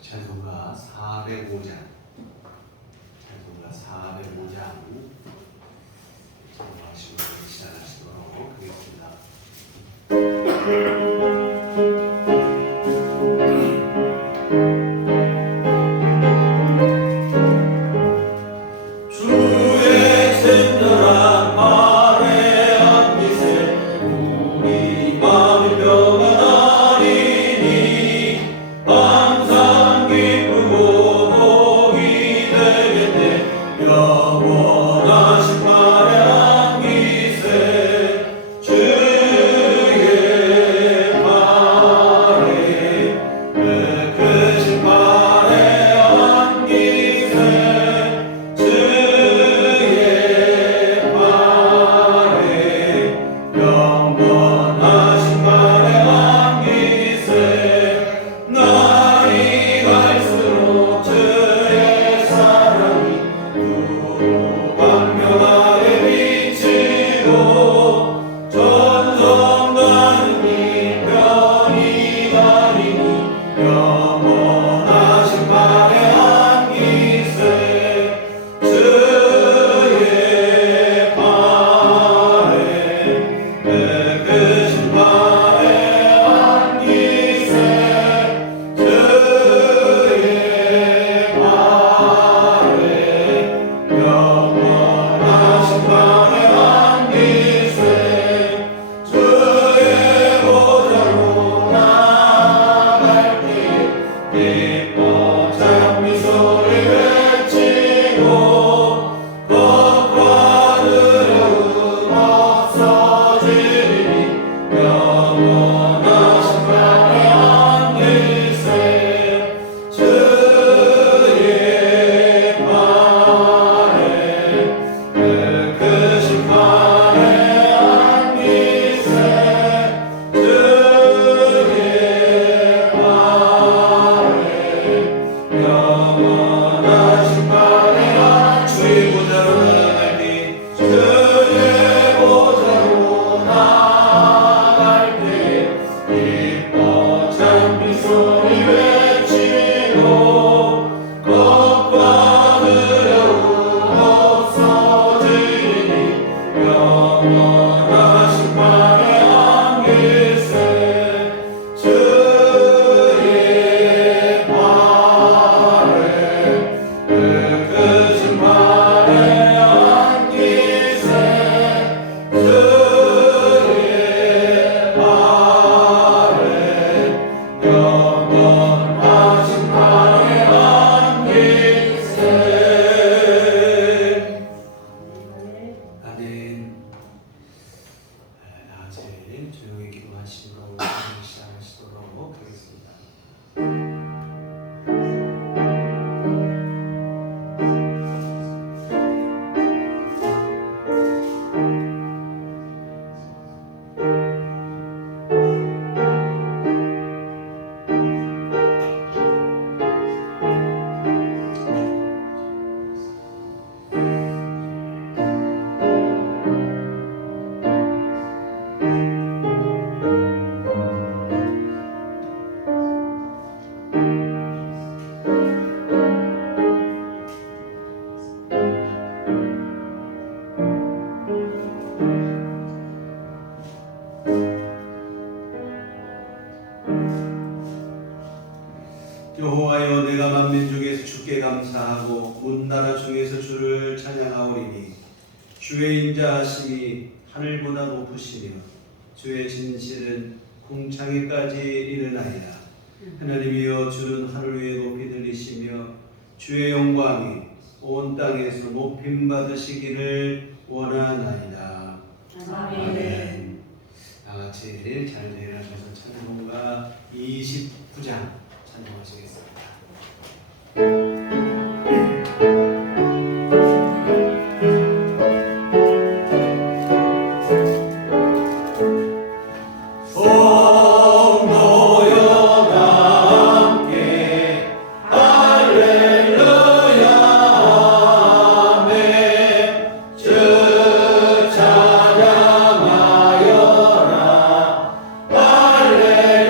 찬송가 405장 찬송하시고 시작하시도록 하겠습니다. 조용히 기도하시고 시작하시도록 하겠습니다. 여호와여, 내가 만민 중에서 주께 감사하고 온 나라 중에서 주를 찬양하오리니 주의 인자하심이 하늘보다 높으시며 주의 진실은 궁창에까지 이르나이다. 하나님이여, 주는 하늘 위에 높이 들리시며 주의 영광이 온 땅에서 높임 받으시기를 원하나이다. 아멘. 다같이 잘 일어나셔서 찬송가 29장 찬송하시겠습니다. 찬양하여라. 할렐루야.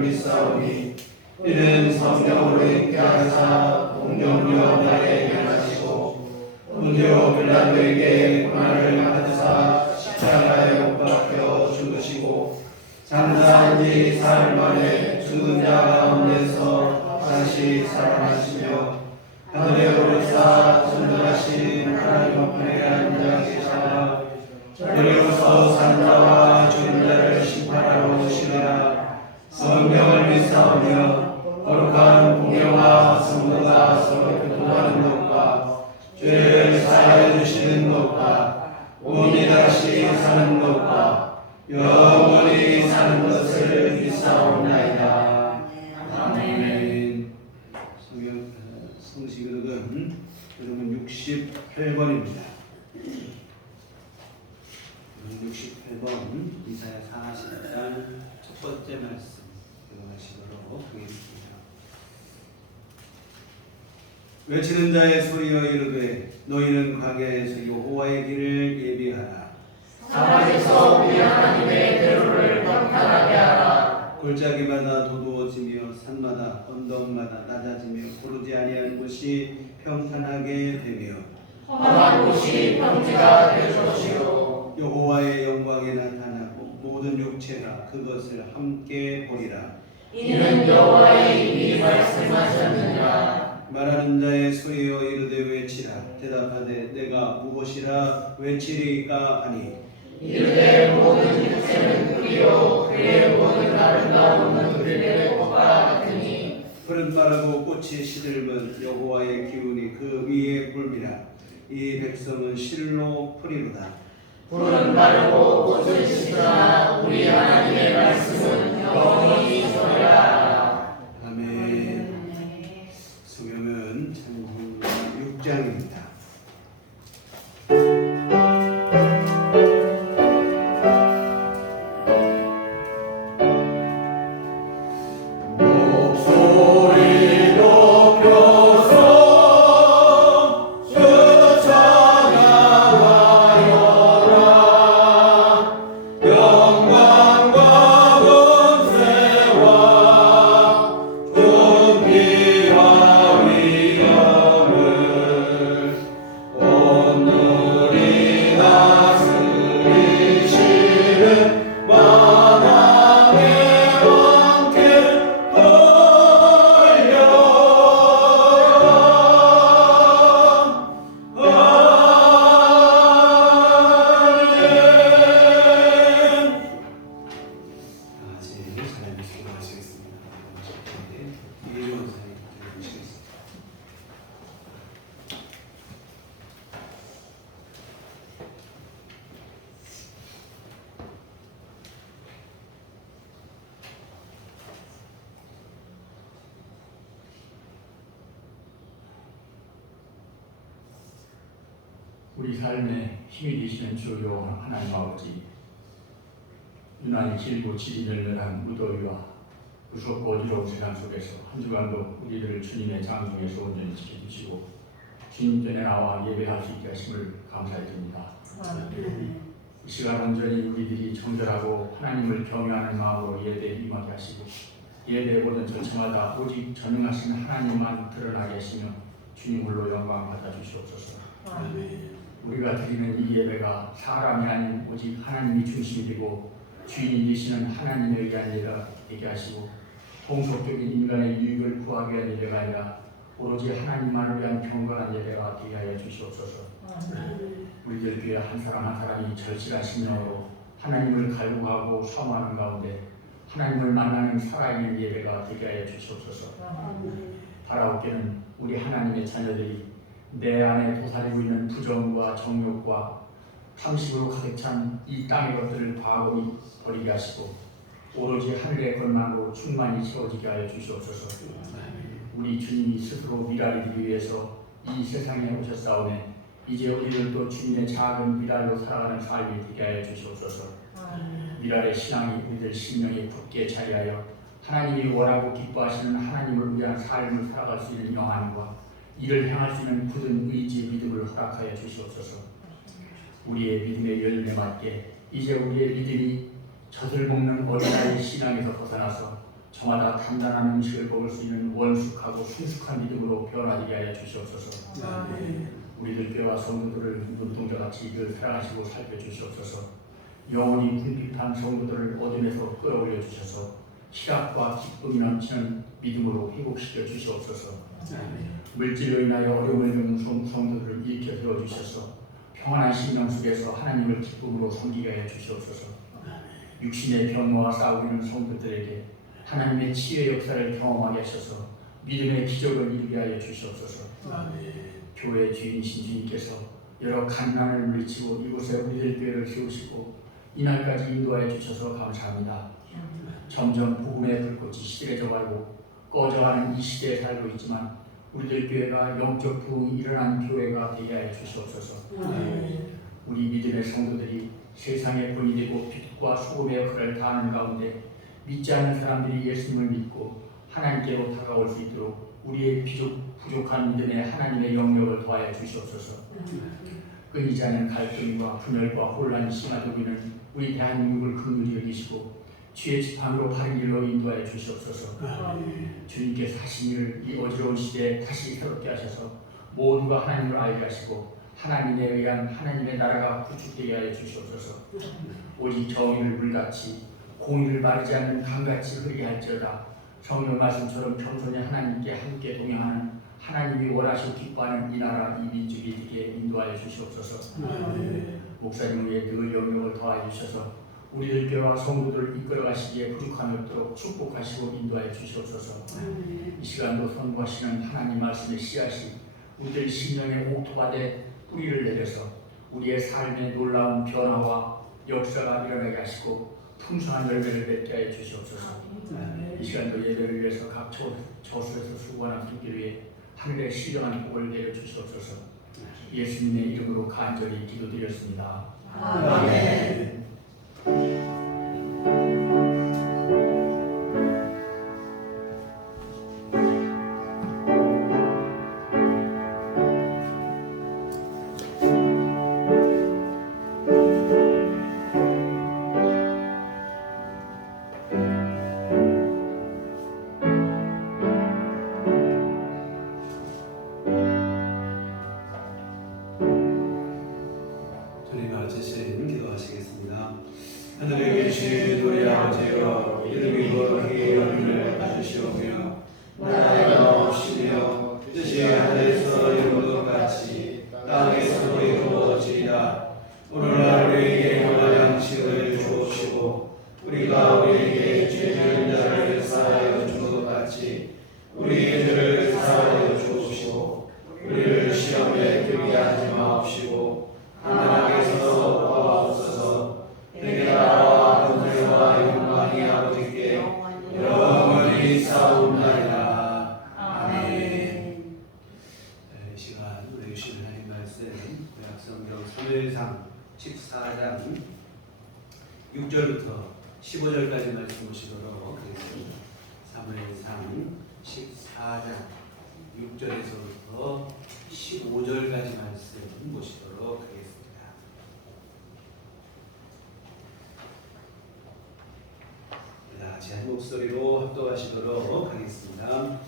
성령을 믿사오니 이는 성령으로 있게 하사 공경력 나에 행하시고 본디오 빌라도에게 고난을 받으사 십자가에 못 박혀 죽으시고 장사한 지 사흘 만에 죽은 자 가운데서 다시 살아나시며 하늘에 오르사 전능하신 하나님 우편에 앉아 계시다가 그리고서 산 자와 죽은 자를 심판하러 오시리라. 성령을 믿사오며 거룩한 공예와 성도가 서로 교통하는 것과 죄를 사하여 주시는 것과 몸이 다시 사는 것과 영원히 사는 것을 믿사옵나이다. 아멘. 성시교독은 여러분 68번입니다. 68번 이사야 40장 첫 번째 말씀 들어가시도록 하겠습니다. 외치는 자의 소리여 이르되 너희는 광야에서 여호와의 길을 예비하라. 사막에서 우리 하나님의 대로를 평탄하게 하라. 골짜기마다 도두어지며 산마다 언덕마다 낮아지며 고르지 아니한 곳이 평탄하게 되며 험한 곳이 평지가 될 것이요 여호와의 영광이 나타나고 모든 육체가 그것을 함께 보리라. 이는 여호와의 입이 말씀하셨느니라. 말하는 자의 소리여 이르되 외치라. 대답하되 내가 무엇이라 외치리까 하니 이르되 모든 육체는 꿀이요 그의 모든 아름다움은 들의 꽃과 같으니 푸른 말하고 꽃이 시들면 여호와의 기운이 그 위에 굴미라. 이 백성은 실로 풀이로다. 푸른 마르고 꽃은 시드나 우리 하나님의 말씀은 영원히 서리라. 아멘. 수명은 창세기 6장입니다. 우리 삶에 힘이 되시는 주요 하나님 아버지, 유난히 길고 질이 널널한 무더위와 무섭고 어지러운 세상 속에서 한 주간도 우리를 주님의 장중에서 온전히 지켜주시고 주님 전에 나와 예배할 수 있게 하심을 감사드립니다. 이 시간 온전히 우리들이 정결하고 하나님을 경외하는 마음으로 예배에 임하게 하시고 예배의 모든 절차마다 오직 전능하신 하나님만 드러나게 하시며 주님으로 영광 받아 주시옵소서. 우리가 드리는 이 예배가 사람이 아닌 오직 하나님이 중심이 되고 주인이 되시는 하나님에 의한 예배가 되게 하시고 공속적인 인간의 유익을 구하기 위한 예배가 아니라 오로지 하나님만을 위한 경건한 예배가 되게 하여 주시옵소서. 우리들 교회 한 사람 한 사람이 절실한 심령으로 하나님을 갈구하고 사모하는 가운데 하나님을 만나는 살아있는 예배가 되게 하여 주시옵소서. 바라옵기는 우리 하나님의 자녀들이 내 안에 도사리고 있는 부정과 정욕과 탐식으로 가득 찬 이 땅의 것들을 과거히 버리게 하시고 오로지 하늘의 것만으로 충만히 채워지게 하여 주시옵소서. 우리 주님이 스스로 미랄이기 위해서 이 세상에 오셨사오매 이제 우리들도 주님의 작은 미랄로 살아가는 삶이 되게 하여 주시옵소서. 미랄의 신앙이 우리들 심령에 굳게 자리하여 하나님이 원하고 기뻐하시는 하나님을 위한 삶을 살아갈 수 있는 영안과 이를 향할 수 있는 굳은 의지 믿음을 허락하여 주시옵소서. 우리의 믿음의 열매 맞게 이제 우리의 믿음이 젖을 먹는 어린아이의 신앙에서 벗어나서 저마다 단단한 음식을 먹을 수 있는 원숙하고 순숙한 믿음으로 변화되게 하여 주시옵소서. 우리들 교회와 성도들을 눈동자같이 이끌 사랑하시고 살펴주시옵소서. 영원히 궁핍한 성도들을 어둠에서 끌어올려 주셔서 희락과 기쁨이 넘치는 믿음으로 회복시켜 주시옵소서. 물질로 인하여 어려움을 겪는 성도들을 일으켜 세워주셔서 평안한 심령 속에서 하나님을 기쁨으로 섬기게 하여 주시옵소서. 육신의 병마와 싸우고 있는 성도들에게 하나님의 치유의 역사를 경험하게 하셔서 믿음의 기적을 이루게 하여 주시옵소서. 교회 주인이신 주님께서 여러 간난을 물리치고 이곳에 우리들 교회를 세우시고 이날까지 인도하여 주셔서 감사합니다. 점점 복음의 불꽃이 시들해져가고 꺼져가는 이 시대에 살고 있지만 우리들 교회가 영적 부흥이 일어난 교회가 되게 하여 주시옵소서. 우리 믿음의 성도들이 세상의 본이 되고 빛과 소금의 역할을 다하는 가운데 믿지 않는 사람들이 예수님을 믿고 하나님께로 다가올 수 있도록 우리의 부족한 믿음에 하나님의 영역을 더하여 주시옵소서. 끊이지 않는 갈등과 분열과 혼란이 심하도록 있는 우리 대한민국을 긍휼히 여기시고 주의 지팡이로 바른 길로 인도하여 주시옵소서. 주님께서 하신 일을 이 어지러운 시대에 다시 새롭게 하셔서 모두가 하나님을 알게 하시고 하나님에 의한 하나님의 나라가 구축되게 하여 주시옵소서. 오직 정의를 물같이 공의를 마르지 않는 강같이 흐르게 할지어다. 성경 말씀처럼 평소에 하나님께 함께 동행하는 하나님이 원하시고 기뻐하는 이 나라 이 민족이 되게 인도하여 주시옵소서. 목사님 위에 늘 영역을 더하여 주셔서 우리들 교회와 성도들을 이끌어 가시기에 부족함이 없도록 축복하시고 인도하여 주시옵소서. 이 시간도 선포하시는 하나님 말씀의 씨앗이 우리들 심령의 옥토밭에 뿌리를 내려서 우리의 삶의 놀라운 변화와 역사가 일어나게 하시고 풍성한 열매를 맺게 하여 주시옵소서. 이 시간도 예배를 위해서 각 저수에서 수고하는 분들 위해 하늘의 신령한 복을 내려 주시옵소서. 예수님의 이름으로 간절히 기도드렸습니다. 아멘. 하늘에 계신 우리 아버지여, 이름이 거룩히 여김을 받으시오며 나라가 오시며 뜻이 하늘에서 이룬 것 같이 땅에서도 이루어지이다. 오늘날 우리에게 원할 양식을 주옵시고 우리가 우리에게 죄 지은 자를 사하여 준 것 같이 우리의 죄를 사하여 주옵시고 우리를 시험에 들게 하지 마옵시고 하나님께서 도와옵소서. 내게 나라와 권세와 영광이 아버지께 영원히 싸움나이다. 아멘. 이 시간 우리 주신 하나님 말씀 구약성경 사무엘상 14장 6절부터 15절까지 말씀 보시도록 하겠습니다. 사무엘상 14장 6절에서부터 15절까지 말씀 보시도록 하겠습니다. 제 목소리로 합독하시도록 하겠습니다.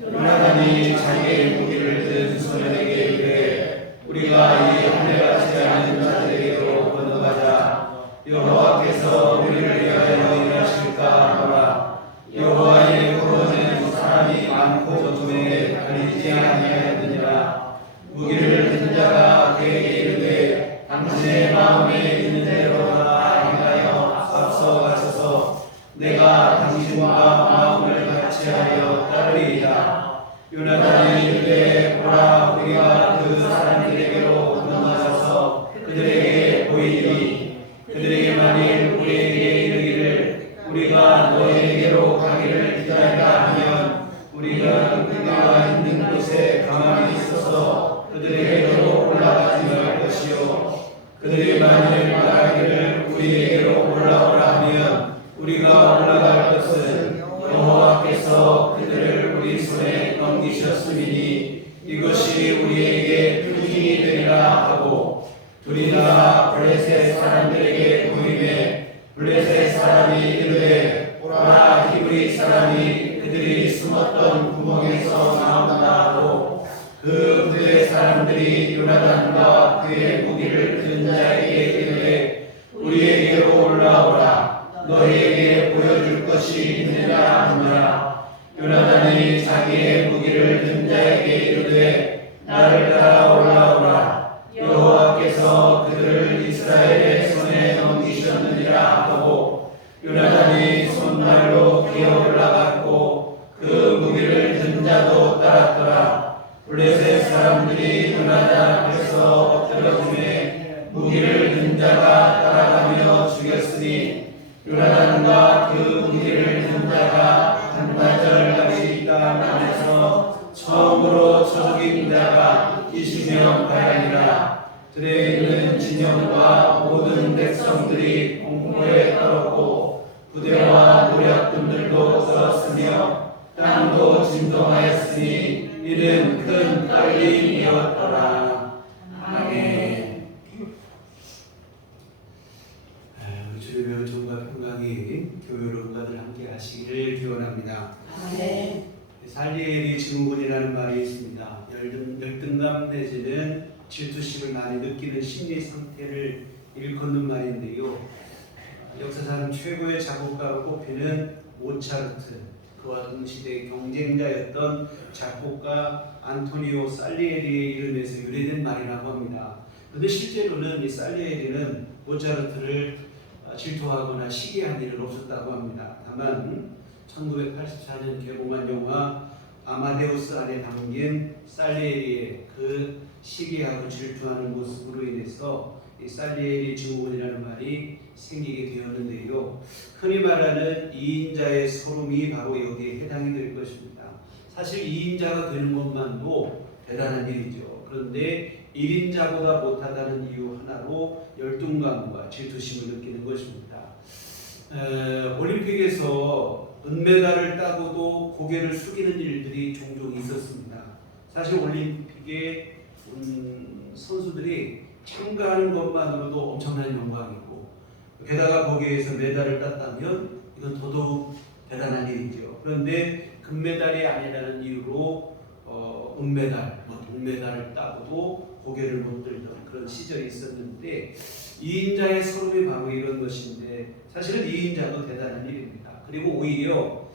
요나단이 자기의 무기를 든 소년에게 이르되 우리가 이 하늘같이 않은 자들에게로 건너가자. 여호와께서 우리를 위하여 일하실까 하노라. 여호와의 구원은 사람이 많고 적음에 달리지 아니하였느니라. 무기를 든 자가 그에게 이르되 당신의 마음에 있는 대로 다 행하여 앞서 가소서. 내가 당신과 마음을 같이하여 따르리이다. 요나단이 이르되 보라, 우리가 그 사람들에게로 건너가서 그들에게 보이리. 그들에게 만일 우리에게 이르기를 우리가 너희에게로 가기를 기다리라 하면 우리는 그가 있는 곳에 가만히 있어서 그들에게로 올라가지 말 것이요. 그들이 만일 말하기를 우리에게로 올라오라 하면 우리가 올라갈 것은 여호와께서 그들을 우리 손에 넘기셨음이니 이것이 우리에게 표징이 되리라 하고 둘이나 블레셋 사람들에게 보이매 블레셋 사람이 이르되 보라, 히브리 사람이 그들이 숨었던 구멍에서 나온다 하고 그 부대 사람들이 요나단과 그의 무기를 든 자에게 이르되 우리에게로 올라오라 너희에게 보여줄 것이 있느냐 하노라. 요나단이 자기의 무기를 든 자에게 이르되 나를 따라 올라오라 여호와께서 그들을 이스라엘의 손에 넘기셨느니라 하고 요나단이 손발로 기어 올라갔고 그 무기를 든 자도 따랐더라. 블레셋 사람들이 요나단 앞에서 엎드러짐에 무기를 든 자가 따라가며 죽였으니 요나단과 그 무기를 든 자가 한나절같이 땅 안에서 처음으로 쳐 죽인 자가 20명 가량이라. 들에 있는 진영과 모든 백성들이 공포에 떨었고 부대와 노략군들도 떨었으며 땅도 진동하였으니 이는 큰 떨림이었더라. 아멘. 우리 주님의 은총과 평강이 교회 여러분들 함께 하시기를 기원합니다. 아멘. 살리엘이 증후군이라는 말이 있습니다. 열등감 내지는 질투심을 많이 느끼는 심리 상태를 일컫는 말인데요. 역사상 최고의 작곡가로 꼽히는 모차르트, 그와 동시대 경쟁자였던 작곡가 안토니오 살리에리의 이름에서 유래된 말이라고 합니다. 그런데 실제로는 이 살리에리는 모차르트를 질투하거나 시기한 일은 없었다고 합니다. 다만 1984년 개봉한 영화 아마데우스 안에 담긴 살리에리의 그 시기하고 질투하는 모습으로 인해서 이 살리에리 증후군이라는 말이 생기게 되었는데요. 흔히 말하는 2인자의 서름이 바로 여기에 해당이 될 것입니다. 사실 2인자가 되는 것만도 대단한 일이죠. 그런데 1인자보다 못하다는 이유 하나로 열등감과 질투심을 느끼는 것입니다. 올림픽에서 은메달을 따고도 고개를 숙이는 일들이 종종 있었습니다. 사실 올림픽에 선수들이 참가하는 것만으로도 엄청난 영광이고 게다가 거기에서 메달을 땄다면 이건 더더욱 대단한 일이죠. 그런데 금메달이 아니라는 이유로 은메달, 동메달을 따고도 고개를 못 들던 그런 시절이 있었는데 2인자의 서름이 바로 이런 것인데 사실은 2인자도 대단한 일입니다. 그리고 오히려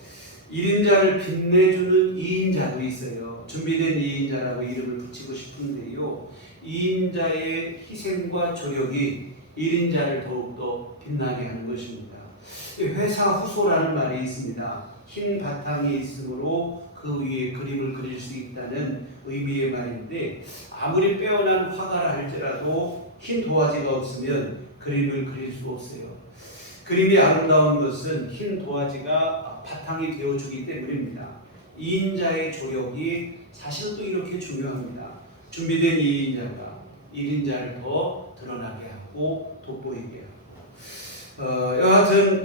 1인자를 빛내주는 2인자도 있어요. 준비된 2인자라고 이름을 붙이고 싶은데요. 2인자의 희생과 조력이 1인자를 더욱더 빛나게 하는 것입니다. 회사 후소라는 말이 있습니다. 흰 바탕이 있으므로 그 위에 그림을 그릴 수 있다는 의미의 말인데 아무리 빼어난 화가라 할지라도 흰 도화지가 없으면 그림을 그릴 수 없어요. 그림이 아름다운 것은 흰 도화지가 바탕이 되어주기 때문입니다. 2인자의 조력이 사실 또 이렇게 중요합니다. 준비된 2인자가 1인자를 더 드러나게 하고 돋보이게 하고 여하튼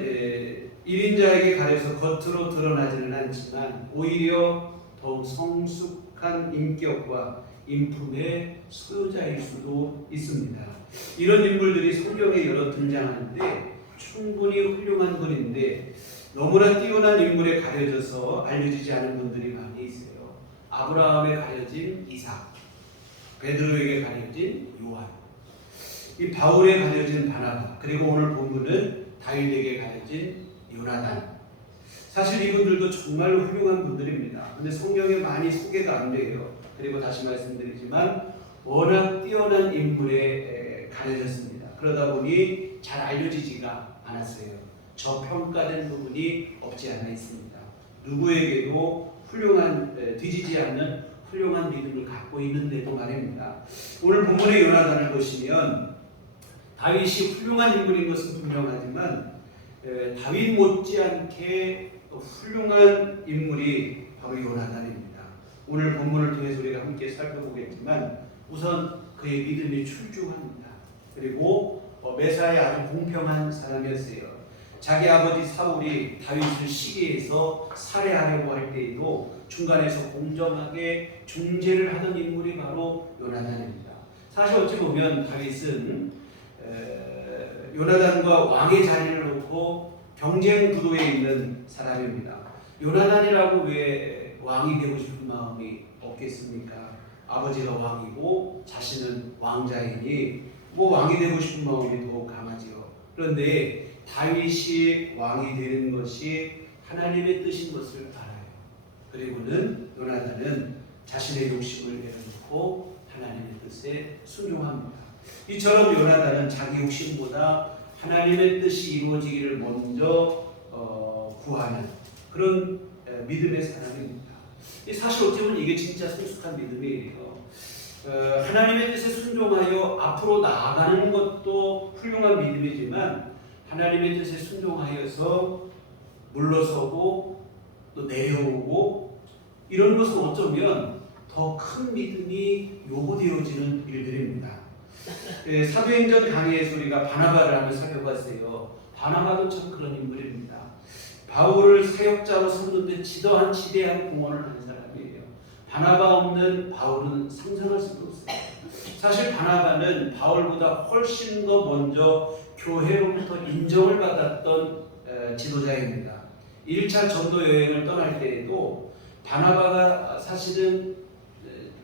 1인자에게 가려서 겉으로 드러나지는 않지만 오히려 더욱 성숙한 인격과 인품의 소유자일 수도 있습니다. 이런 인물들이 성경에 여러 등장하는데 충분히 훌륭한 분인데 너무나 뛰어난 인물에 가려져서 알려지지 않은 분들이 많이 있어요. 아브라함에 가려진 이삭, 베드로에게 가려진 요한, 이 바울에 가려진 바나바, 그리고 오늘 본문은 다윗에게 가려진 요나단. 사실 이분들도 정말로 훌륭한 분들입니다. 근데 성경에 많이 소개가 안 돼요. 그리고 다시 말씀드리지만 워낙 뛰어난 인물에 가려졌습니다. 그러다 보니 잘 알려지지가 않았어요. 저평가된 부분이 없지 않아 있습니다. 누구에게도 훌륭한 뒤지지 않는 훌륭한 믿음을 갖고 있는데도 말입니다. 오늘 본문의 요나단을 보시면 다윗이 훌륭한 인물인 것은 분명하지만 다윗 못지않게 훌륭한 인물이 바로 요나단입니다. 오늘 본문을 통해서 우리가 함께 살펴보겠지만 우선 그의 믿음이 출중합니다. 그리고 매사에 아주 공평한 사람이었어요. 자기 아버지 사울이 다윗을 시기해서 살해하려고 할 때에도 중간에서 공정하게 중재를 하는 인물이 바로 요나단입니다. 사실 어찌 보면 다윗은 요나단과 왕의 자리를 놓고 경쟁 구도에 있는 사람입니다. 요나단이라고 왜 왕이 되고 싶은 마음이 없겠습니까? 아버지가 왕이고 자신은 왕자이니 뭐 왕이 되고 싶은 마음이 더욱 강하지요. 그런데 다윗이 왕이 되는 것이 하나님의 뜻인 것을 알아요. 그리고는 요나단은 자신의 욕심을 내려놓고 하나님의 뜻에 순종합니다. 이처럼 요나단은 자기 욕심보다 하나님의 뜻이 이루어지기를 먼저 구하는 그런 믿음의 사람입니다. 사실 어찌 보면 이게 진짜 성숙한 믿음이에요. 하나님의 뜻에 순종하여 앞으로 나아가는 것도 훌륭한 믿음이지만 하나님의 뜻에 순종하여서 물러서고 또 내려오고 이런 것은 어쩌면 더 큰 믿음이 요구되어지는 일들입니다. 사도행전 강해에서 우리가 바나바를 한번 살펴봤어요. 바나바도 참 그런 인물입니다. 바울을 사역자로 삼는데 지대한 공헌을 하는 사람이에요. 바나바 없는 바울은 상상할 수도 없어요. 사실 바나바는 바울보다 훨씬 더 먼저 교회로부터 인정을 받았던 지도자입니다. 1차 전도 여행을 떠날 때에도 바나바가 사실은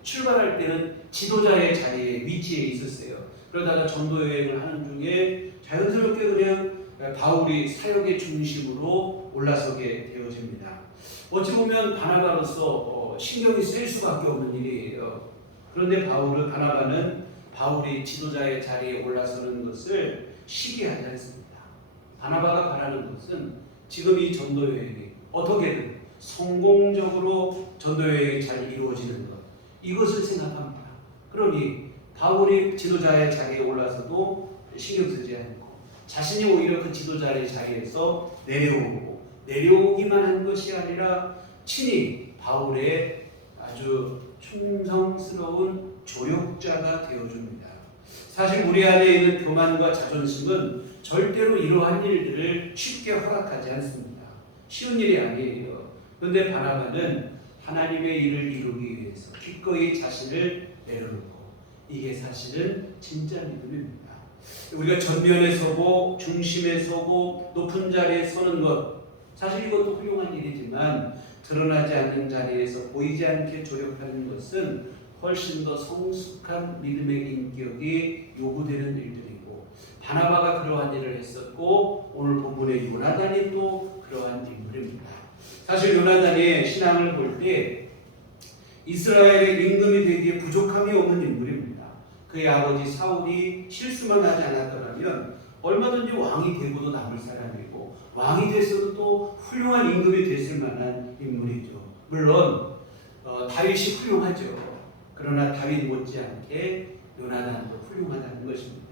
출발할 때는 지도자의 자리에 위치해 있었어요. 그러다가 전도 여행을 하는 중에 자연스럽게 그냥 바울이 사역의 중심으로 올라서게 되어집니다. 어찌 보면 바나바로서 신경이 쓰일 수밖에 없는 일이에요. 그런데 바나바는 바울이 지도자의 자리에 올라서는 것을 시기하지 않습니다. 바나바가 바라는 것은 지금 이 전도 여행이 어떻게든 성공적으로 전도 여행이 잘 이루어지는 것, 이것을 생각합니다. 그러니 바울이 지도자의 자리에 올라서도 신경 쓰지 않고 자신이 오히려 그 지도자의 자리에서 내려오기만 한 것이 아니라 친히 바울의 아주 충성스러운 조력자가 되어줍니다. 사실 우리 안에 있는 교만과 자존심은 절대로 이러한 일들을 쉽게 허락하지 않습니다. 쉬운 일이 아니에요. 그런데 바나바는 하나님의 일을 이루기 위해서 기꺼이 자신을 내려놓고, 이게 사실은 진짜 믿음입니다. 우리가 전면에 서고 중심에 서고 높은 자리에 서는 것, 사실 이것도 훌륭한 일이지만 드러나지 않는 자리에서 보이지 않게 조력하는 것은 훨씬 더 성숙한 믿음의 인격이 요구되는 일들이고, 바나바가 그러한 일을 했었고 오늘 본문의 요나단이 또 그러한 인물입니다. 사실 요나단의 신앙을 볼 때 이스라엘의 임금이 되기에 부족함이 없는 인물입니다. 그의 아버지 사울이 실수만 하지 않았더라면 얼마든지 왕이 되고도 남을 사람이고 왕이 됐어도 또 훌륭한 임금이 됐을 만한 인물이죠. 물론 다윗이 훌륭하죠. 그러나 다윗 못지않게 요나단도 훌륭하다는 것입니다.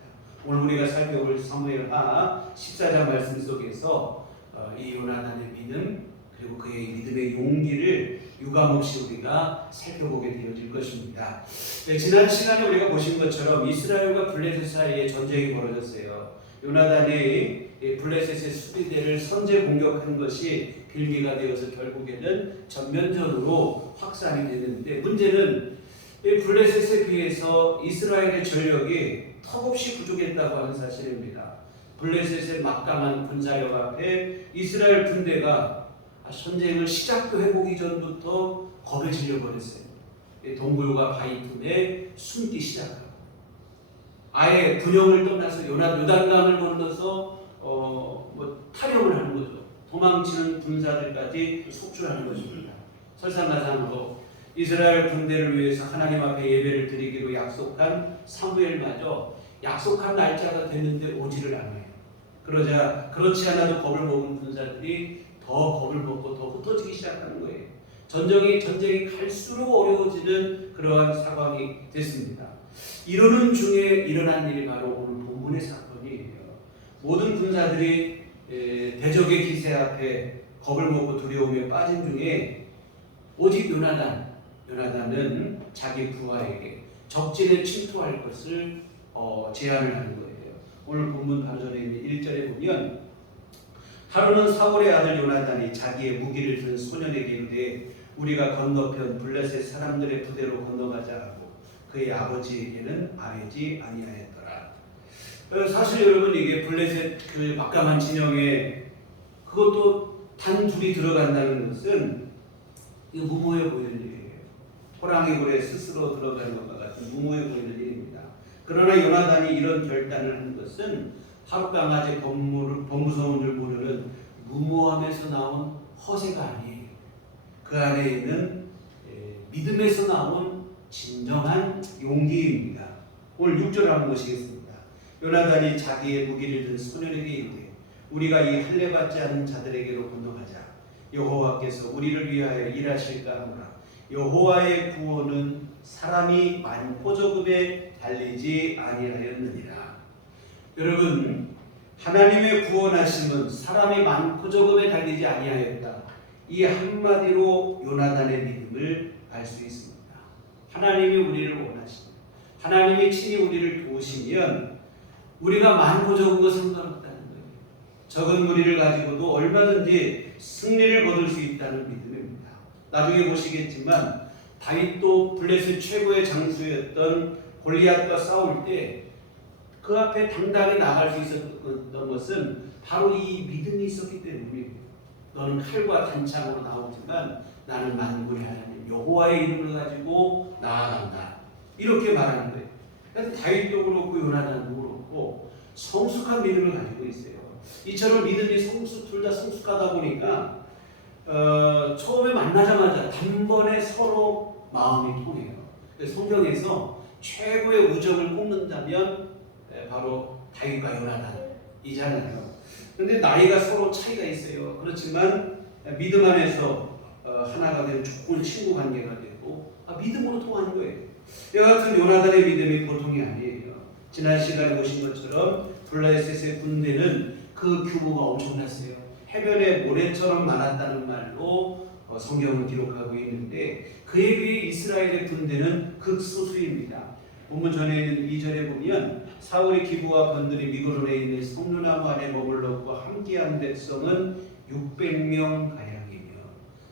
오늘 우리가 살펴볼 사무엘하 14장 말씀 속에서 이 요나단의 믿음 그리고 그의 믿음의 용기를 유감없이 우리가 살펴보게 되어질 것입니다. 지난 시간에 우리가 보신 것처럼 이스라엘과 블레셋 사이에 전쟁이 벌어졌어요. 요나단이 블레셋의 수비대를 선제 공격한 것이 빌미가 되어서 결국에는 전면전으로 확산이 됐는데, 문제는 블레셋에 비해서 이스라엘의 전력이 턱없이 부족했다고 하는 사실입니다. 블레셋의 막강한 군사력 앞에 이스라엘 군대가 전쟁을 시작도 해보기 전부터 겁에 질려버렸어요. 동굴과 바위 틈에 숨기 시작하고 아예 군영을 떠나서 요단강을 건너서 타령을 하는 거죠. 도망치는 군사들까지 속출하는 것입니다. 설상가상으로 이스라엘 군대를 위해서 하나님 앞에 예배를 드리기로 약속한 사무엘마저 약속한 날짜가 됐는데 오지를 않아요. 그러자 그렇지 않아도 겁을 먹은 군사들이 더 겁을 먹고 더 흩어지기 시작하는 거예요. 전쟁이 갈수록 어려워지는 그러한 상황이 됐습니다. 이러는 중에 일어난 일이 바로 오늘 본문의 사건이에요. 모든 군사들이 대적의 기세 앞에 겁을 먹고 두려움에 빠진 중에 오직 요나단은 자기 부하에게 적진에 침투할 것을 제안을 하는 거예요. 오늘 본문 바로 전에 있는 1절에 보면, 하루는 사울의 아들 요나단이 자기의 무기를 든 소년에게 이르되 우리가 건너편 블레셋 사람들의 부대로 건너가자 하고 그의 아버지에게는 말하지 아니하였더라. 사실 여러분, 이게 블레셋 그 막강한 진영에 그것도 단 둘이 들어간다는 것은 이거 무모해 보이는 일이에요. 호랑이 굴에 스스로 들어가는 것과 같은 무모해 보이는 일입니다. 그러나 요나단이 이런 결단을 한 것은 하룻강아지 법무서운 줄 모르는 무모함에서 나온 허세가 아니에요. 그 안에 있는 믿음에서 나온 진정한 용기입니다. 오늘 6절 한번 보시겠습니다. 요나단이 자기의 무기를 든 소년에게 이르되 우리가 이 할례받지 않은 자들에게로 건너가자. 여호와께서 우리를 위하여 일하실까 하노라. 여호와의 구원은 사람이 만포저금에 달리지 아니하였느니라. 여러분, 하나님의 구원하심은 사람이 만포저금에 달리지 아니하였다. 이 한마디로 요나단의 믿음을 알 수 있습니다. 하나님이 우리를 원하십니다. 하나님이 친히 우리를 도우시면 우리가 많고 적은 것 상관없다는 거예요. 적은 무리를 가지고도 얼마든지 승리를 거둘 수 있다는 믿음입니다. 나중에 보시겠지만 다윗도 블레셋 최고의 장수였던 골리앗과 싸울 때 그 앞에 당당히 나갈 수 있었던 것은 바로 이 믿음이 있었기 때문입니다. 너는 칼과 단창으로 나오지만 나는 만군의 하나님 여호와의 이름을 가지고 나아간다. 이렇게 말하는 거예요. 그래서 다윗도 그렇고 요나단도 그렇고 성숙한 믿음을 가지고 있어요. 이처럼 믿음이 둘 다 성숙하다 보니까 처음에 만나자마자 단번에 서로 마음이 통해요. 성경에서 최고의 우정을 꼽는다면 바로 다윗과 요나단이잖아요. 그런데 나이가 서로 차이가 있어요. 그렇지만 믿음 안에서 하나가 되는 좋은 친구 관계가 되고 믿음으로 통하는 거예요. 여하튼 요나단의 믿음이 보통이 아니에요. 지난 시간에 보신 것처럼 블레셋의 군대는 그 규모가 엄청났어요. 해변에 모래처럼 많았다는 말로 성경은 기록하고 있는데 그에 비해 이스라엘의 군대는 극소수입니다. 본문 전에 있는 2절에 보면 사울이 기브와 번들이 미그론에 있는 성류나무 안에 머물렀고 함께한 백성은 600명 가량이며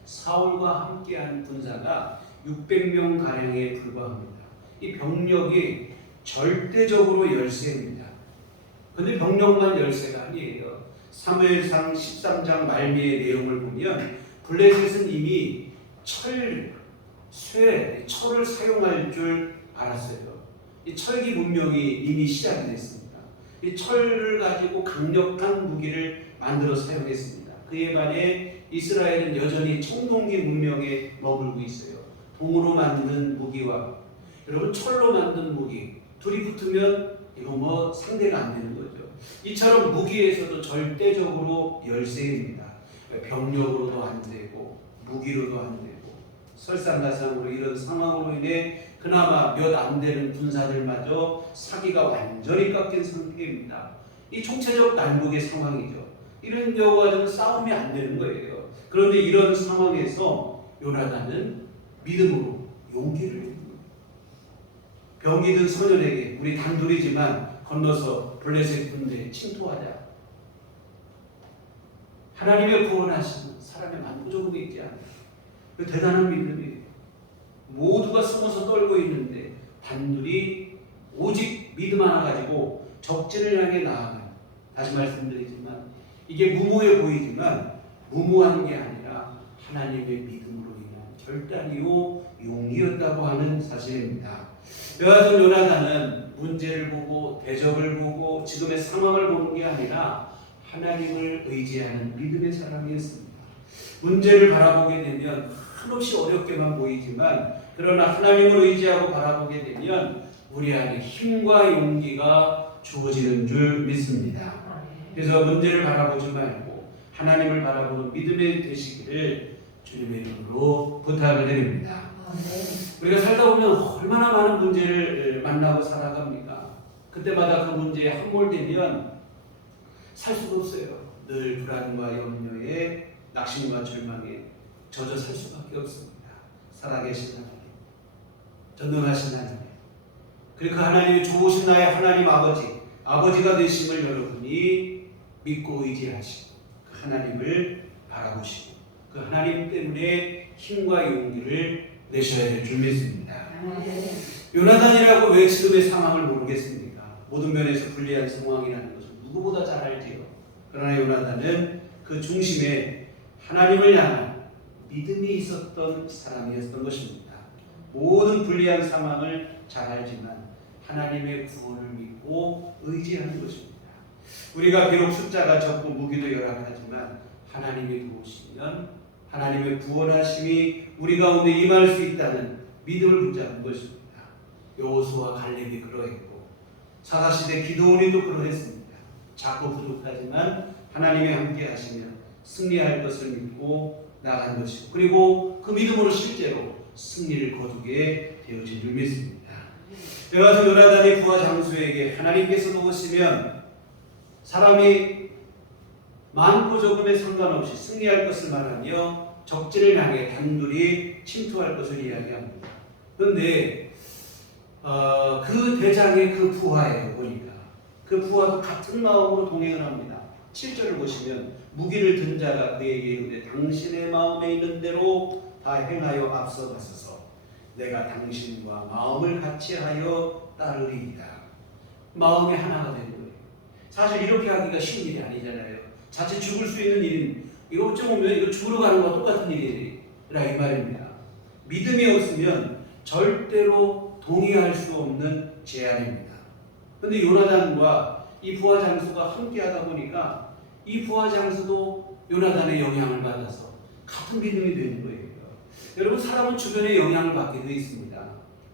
사울과 함께한 군사가 600명 가량에 불과합니다. 이 병력이 절대적으로 열세입니다. 그런데 병력만 열세가 아니에요. 사무엘상 13장 말미의 내용을 보면 블레셋은 이미 철을 사용할 줄 알았어요. 이 철기 문명이 이미 시작이 됐습니다. 이 철을 가지고 강력한 무기를 만들어 사용했습니다. 그에 반해 이스라엘은 여전히 청동기 문명에 머물고 있어요. 동으로 만든 무기와 여러분 철로 만든 무기 둘이 붙으면 이거 상대가 안 되는 거죠. 이처럼 무기에서도 절대적으로 열세입니다. 병력으로도 안 되고 무기로도 안 되고 설상가상으로 이런 상황으로 인해 그나마 몇 안 되는 군사들마저 사기가 완전히 깎인 상태입니다. 이 총체적 난국의 상황이죠. 이런 경우가 싸움이 안 되는 거예요. 그런데 이런 상황에서 요나단은 믿음으로 용기를 냅니다. 병이 든 소년에게 우리 단둘이지만 건너서 블레셋 군대에 침투하자. 하나님의 구원하시는 사람의 만부족음이 있지 않아요. 대단한 믿음이에요. 모두가 숨어서 떨고 있는데 단둘이 오직 믿음 하나 가지고 적진을 향해 나아가요. 다시 말씀드리지만 이게 무모해 보이지만 무모한 게 아니라 하나님의 믿음으로 인한 결단이요 용기였다고 하는 사실입니다. 여하튼 요나단은 문제를 보고 대적을 보고 지금의 상황을 보는 게 아니라 하나님을 의지하는 믿음의 사람이었습니다. 문제를 바라보게 되면 한없이 어렵게만 보이지만 그러나 하나님을 의지하고 바라보게 되면 우리 안에 힘과 용기가 주어지는 줄 믿습니다. 그래서 문제를 바라보지 말고 하나님을 바라보는 믿음의 되시기를 주님의 이름으로 부탁을 드립니다. 우리가 살다 보면 얼마나 많은 문제를 만나고 살아갑니까? 그때마다 그 문제에 함몰되면 살 수가 없어요. 늘 불안과 염려에 낙심과 절망에 젖어 살 수밖에 없습니다. 살아계신 하나님, 전능하신 하나님, 그리고 그 하나님이 좋으신 나의 하나님 아버지가 되심을 여러분이 믿고 의지하시고 그 하나님을 바라보시고 그 하나님 때문에 힘과 용기를 내셔야 될 줄 믿습니다. 요나단이라고 왜 지금의 상황을 모르겠습니까? 모든 면에서 불리한 상황이라는 것을 누구보다 잘 알지요. 그러나 요나단은 그 중심에 하나님을 향한 믿음이 있었던 사람이었던 것입니다. 모든 불리한 상황을 잘 알지만 하나님의 구원을 믿고 의지하는 것입니다. 우리가 비록 숫자가 적고 무기도 열악하지만 하나님이 도우시면 하나님의 구원하심이 우리 가운데 임할 수 있다는 믿음을 붙잡는 것입니다. 여호수아 갈렙이 그러했고 사사시대 기드온이 또 그러했습니다. 작고 부족하지만 하나님이 함께 하시면 승리할 것을 믿고 나간 것이고 그리고 그 믿음으로 실제로 승리를 거두게 되어진 줄 믿습니다. 여호와서 요나단이 부하 장수에게 하나님께서 도우시면 사람이 많고 적음에 상관없이 승리할 것을 말하며 적진을 향해 단둘이 침투할 것을 이야기합니다. 그런데 그 대장의 그 부하예요. 보니까 그 부하도 같은 마음으로 동행을 합니다. 7절을 보시면 무기를 든 자가 그에게 이르되 당신의 마음에 있는 대로 다 행하여 앞서가소서. 내가 당신과 마음을 같이하여 따르리이다. 마음이 하나가 되는 거예요. 사실 이렇게 하기가 쉬운 일이 아니잖아요. 자칫 죽을 수 있는 일인 이거 어찌 보면 이거 죽으러 가는 것과 똑같은 일이라 이 말입니다. 믿음이 없으면 절대로 동의할 수 없는 제안입니다. 그런데 요나단과 이 부하 장수가 함께 하다 보니까 이 부하 장수도 요나단의 영향을 받아서 같은 믿음이 되는 거예요. 여러분 사람은 주변의 영향을 받게 되어 있습니다.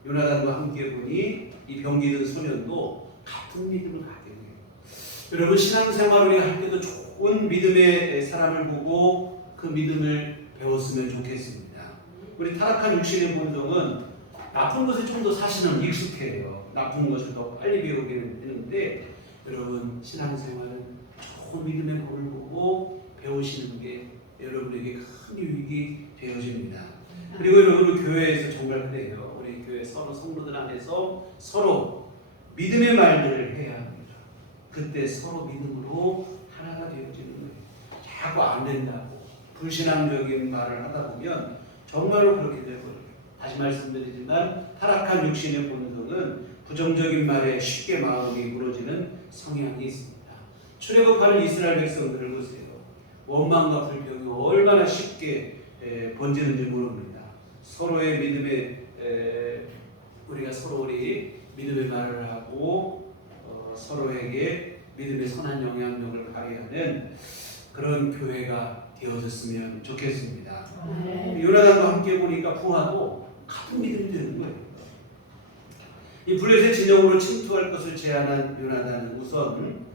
요나단과 함께 보니 이 병기 든 소년도 같은 믿음을 갖게 돼요. 여러분 신앙생활을 할 때도 좋은 믿음의 사람을 보고 그 믿음을 배웠으면 좋겠습니다. 우리 타락한 육신의 본성은 나쁜 것에 좀 더 사실은 익숙해요. 나쁜 것을 더 빨리 배우게 되는데 여러분 신앙생활은 좋은 믿음의 본을 보고 배우시는 게 여러분에게 큰 유익이 되어집니다. 그리고 여러분 교회에서 정말 그래요. 우리 교회 서로 성도들 안에서 서로 믿음의 말들을 해야 합니다. 그때 서로 믿음으로 하나가 되어지는 거예요. 자꾸 안 된다고 불신앙적인 말을 하다 보면 정말로 그렇게 될 거예요. 다시 말씀드리지만 타락한 육신의 본성은 부정적인 말에 쉽게 마음이 무너지는 성향이 있습니다. 출애굽하는 이스라엘 백성들을 보세요. 원망과 불평이 얼마나 쉽게 번지는지 모릅니다. 서로의 믿음에 우리가 서로 우리 믿음의 말을 하고 서로에게 믿음의 선한 영향력을 발휘하는 그런 교회가 되어졌으면 좋겠습니다. 요나단과 함께 보니까 부하도 같은 믿음이 되는 거예요. 이 블레셋 진영으로 침투할 것을 제안한 요나단은 우선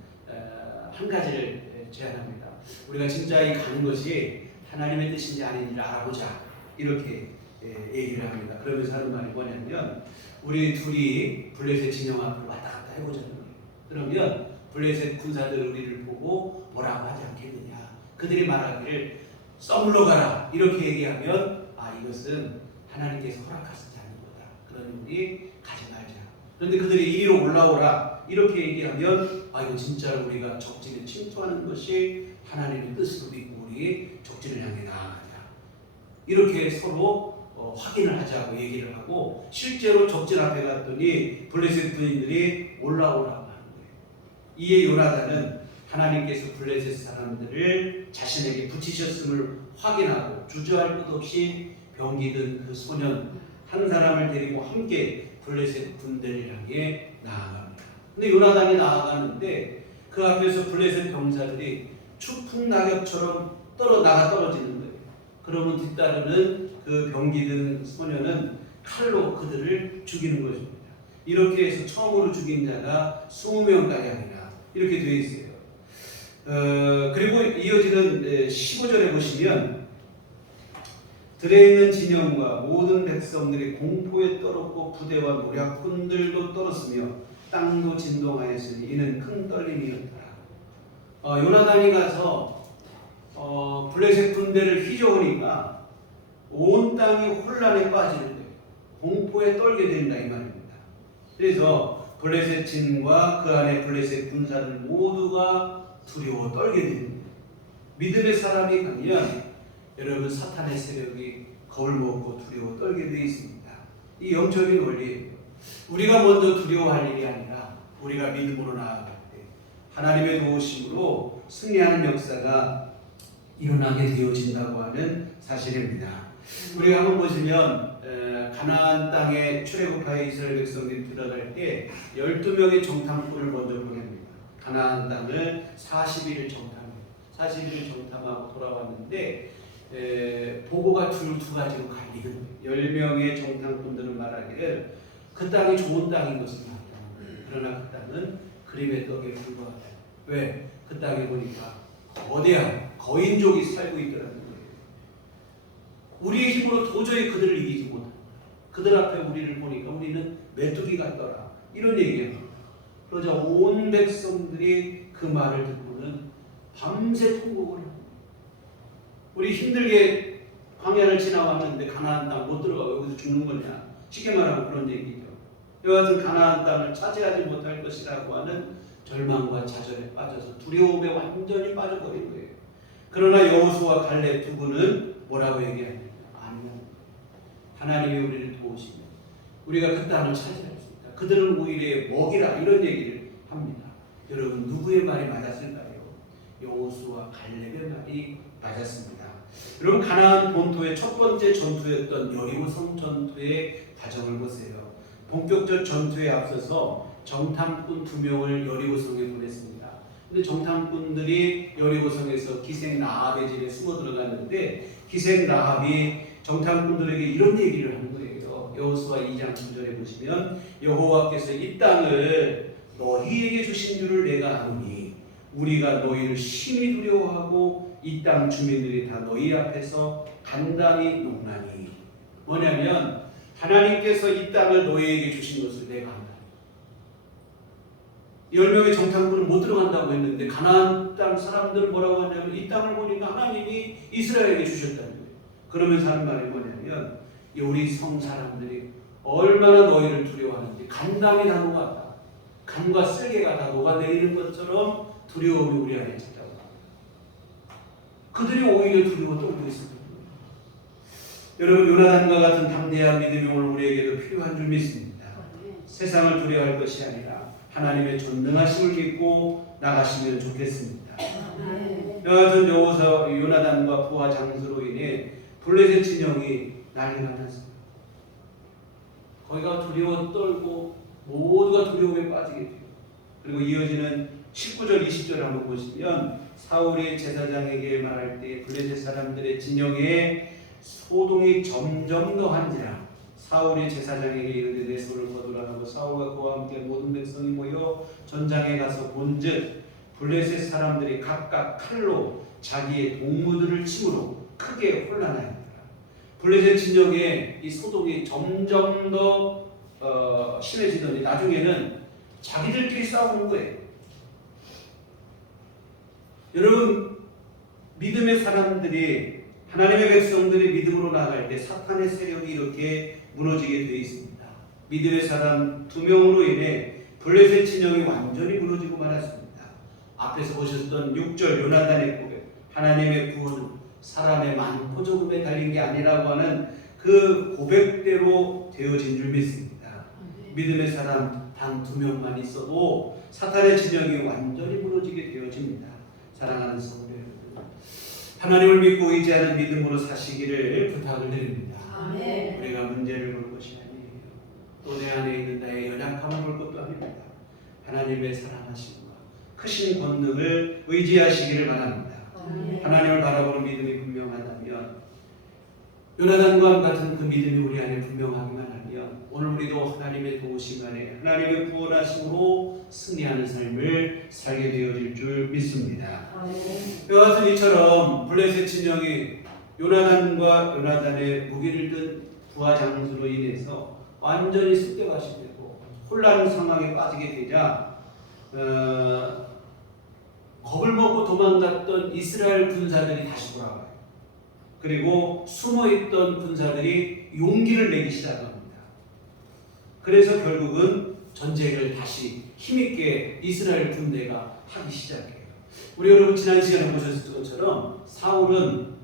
한 가지를 제안합니다. 우리가 진짜 이 가는 것이 하나님의 뜻인지 아닌지를 알아보자 이렇게 얘기를 합니다. 그러면서 하는 말이 뭐냐면 우리 둘이 블레셋 진영 앞으로 왔다 갔다 해보자는 거예요. 그러면 블레셋 군사들 우리를 보고 뭐라고 하지 않겠느냐. 그들이 말하기를 써물러 가라 이렇게 얘기하면 이것은 하나님께서 허락하시지 않는 거다. 그러니 우리 가지 말자. 그런데 그들이 이리로 올라오라 이렇게 얘기하면 이거 진짜로 우리가 적진에 침투하는 것이 하나님의 뜻으로 믿고 우리 적진을 향해 나아가자. 이렇게 서로 확인을 하자고 얘기를 하고 실제로 적진 앞에 갔더니 블레셋 군인들이 올라오라고 하는 거예요. 이에 요나단은 하나님께서 블레셋 사람들을 자신에게 붙이셨음을 확인하고 주저할 것 없이 병기 든 그 소년 한 사람을 데리고 함께 블레셋 군대를 향해 나아갑니다. 근데 요나단이 나아가는데 그 앞에서 블레셋 병사들이 추풍 낙엽처럼 나가 떨어지는 거예요. 그러면 뒤따르는 그 병기 든 소년은 칼로 그들을 죽이는 것입니다. 이렇게 해서 처음으로 죽인 자가 20명가량이나 이렇게 되어 있어요. 그리고 이어지는 15절에 보시면 들에 있는 진영과 모든 백성들이 공포에 떨었고 부대와 노략군들도 떨었으며 땅도 진동하였으니 이는 큰 떨림이었더라. 요나단이 가서 블레셋 군대를 휘저으니까 온 땅이 혼란에 빠지는 거예요. 공포에 떨게 된다 이 말입니다. 그래서 블레셋 진과 그 안에 블레셋 군사들 모두가 두려워 떨게 됩니다. 믿음의 사람이 가면 여러분 사탄의 세력이 겁을 먹고 두려워 떨게 되어 있습니다. 이 영적인 원리예요. 우리가 먼저 두려워할 일이 아니라 우리가 믿음으로 나아갈 때 하나님의 도우심으로 승리하는 역사가 일어나게 되어진다고 하는 사실입니다. 우리가 한번 보시면 가나안 땅에 출애굽하여 이스라엘 백성들이 들어갈 때 12명의 정탐꾼을 먼저 보냅니다. 가나안 땅을 40일을 정탐하고 돌아왔는데 보고가 두 가지로 갈리는 거예요. 10명의 정탐꾼들은 말하기를 그 땅이 좋은 땅인 것을 말합니다. 그러나 그 땅은 그림의 떡에 불과하다. 왜? 그 땅에 보니까 거대한 거인족이 살고 있더라는 거예요. 우리의 힘으로 도저히 그들을 이기지 못한다. 그들 앞에 우리를 보니까 우리는 메뚜기 같더라. 이런 얘기예요. 그러자 온 백성들이 그 말을 듣고는 밤새 통곡을 합니다. 우리 힘들게 광야를 지나왔는데 가나안 땅 못 들어가고 여기서 죽는 거냐? 쉽게 말하면 그런 얘기죠. 이와 같은 가나안 땅을 차지하지 못할 것이라고 하는 절망과 좌절에 빠져서 두려움에 완전히 빠져버린 거예요. 그러나 여호수아와 갈렙 두 분은 뭐라고 얘기합니까? 아니요. 하나님이 우리를 도우시면 우리가 그 땅을 차지할 수 있다. 그들은 오히려 먹이라 이런 얘기를 합니다. 여러분 누구의 말이 맞았을까요? 여호수아와 갈렙의 말이 맞았습니다. 여러분 가나안 본토의 첫 번째 전투였던 여리고성 전투의 과정을 보세요. 본격적 전투에 앞서서 정탐꾼 2명을 여리고성에 보냈습니다. 근데 정탐꾼들이 여리고성에서 기생 라합의 집에 숨어 들어갔는데 기생 라합이 정탐꾼들에게 이런 얘기를 하는 거예요. 여호수아 2장 9절에 보시면 여호와께서 이 땅을 너희에게 주신 줄을 내가 아노니 우리가 너희를 심히 두려워하고 이 땅 주민들이 다 너희 앞에서 간당히 녹나니 뭐냐면 하나님께서 이 땅을 너희에게 주신 것을 내가 안다. 10명의 정탐꾼은 못 들어간다고 했는데 가나안 땅 사람들은 뭐라고 하냐면 이 땅을 보니까 하나님이 이스라엘에게 주셨다는 거예요. 그러면서 하는 말이 뭐냐면 우리 성 사람들이 얼마나 너희를 두려워하는지 간담이 다 녹았다. 간과 쓸개가 다 녹아내리는 것처럼 두려움이 우리 안에 찾아와. 그들이 오히려 두려워 떨고 있었거든요. 여러분 요나단과 같은 담대한 믿음이 오늘 우리에게도 필요한 줄 믿습니다. 세상을 두려워할 것이 아니라 하나님의 전능하심을 믿고 나가시면 좋겠습니다. 여하튼 여호수아 요나단과 부하 장수로 인해 블레셋 진영이 난리가 났습니다. 거기가 두려워 떨고 모두가 두려움에 빠지게 돼요. 그리고 이어지는 19절 20절 한번 보시면 사울이 제사장에게 말할 때 블레셋 사람들의 진영에 소동이 점점 더한지라 사울이 제사장에게 이르되 내 손을 거두라 하고 사울과 그와 함께 모든 백성이 모여 전장에 가서 본즉 블레셋 사람들이 각각 칼로 자기의 동무들을 침으로 크게 혼란하였더라. 블레셋 진영에 이 소동이 점점 더 심해지더니 나중에는 자기들끼리 싸우는 거예요. 여러분 믿음의 사람들이 하나님의 백성들이 믿음으로 나아갈 때 사탄의 세력이 이렇게 무너지게 되어 있습니다. 믿음의 사람 2명으로 인해 블레셋 진영이 완전히 무너지고 말았습니다. 앞에서 보셨던 6절 요나단의 고백, 하나님의 구원은 사람의 많고 적음에 달린 게 아니라고 하는 그 고백대로 되어진 줄 믿습니다. 믿음의 사람 단 2명만 있어도 사탄의 진영이 완전히 무너지게 되어집니다. 사랑하는 성도 여러분, 하나님을 믿고 의지하는 믿음으로 사시기를 부탁을 드립니다. 아멘. 우리가 문제를 볼 것이 아니에요. 또 내 안에 있는 나의 연약함을 볼 것도 아닙니다. 하나님의 사랑하심과 크신 권능을 의지하시기를 바랍니다. 아멘. 하나님을 바라보는 믿음이 분명하다면 요나단과 같은 그 믿음이 우리 안에 분명하기만 하면 오늘 우리도 하나님의 도우심 안에 하나님의 구원하심으로 승리하는 삶을 살게 되어질 줄 믿습니다. 이와 같은 이처럼 블레셋 진영이 요나단과 요나단의 무기를 든 부하 장수로 인해서 완전히 습격하시되고 혼란 상황에 빠지게 되자 겁을 먹고 도망갔던 이스라엘 군사들이 다시 돌아와요. 그리고 숨어있던 군사들이 용기를 내기 시작합니다. 그래서 결국은 전쟁을 다시 힘있게 이스라엘 군대가 하기 시작해요. 우리 여러분 지난 시간에 보셨을 것처럼 사울은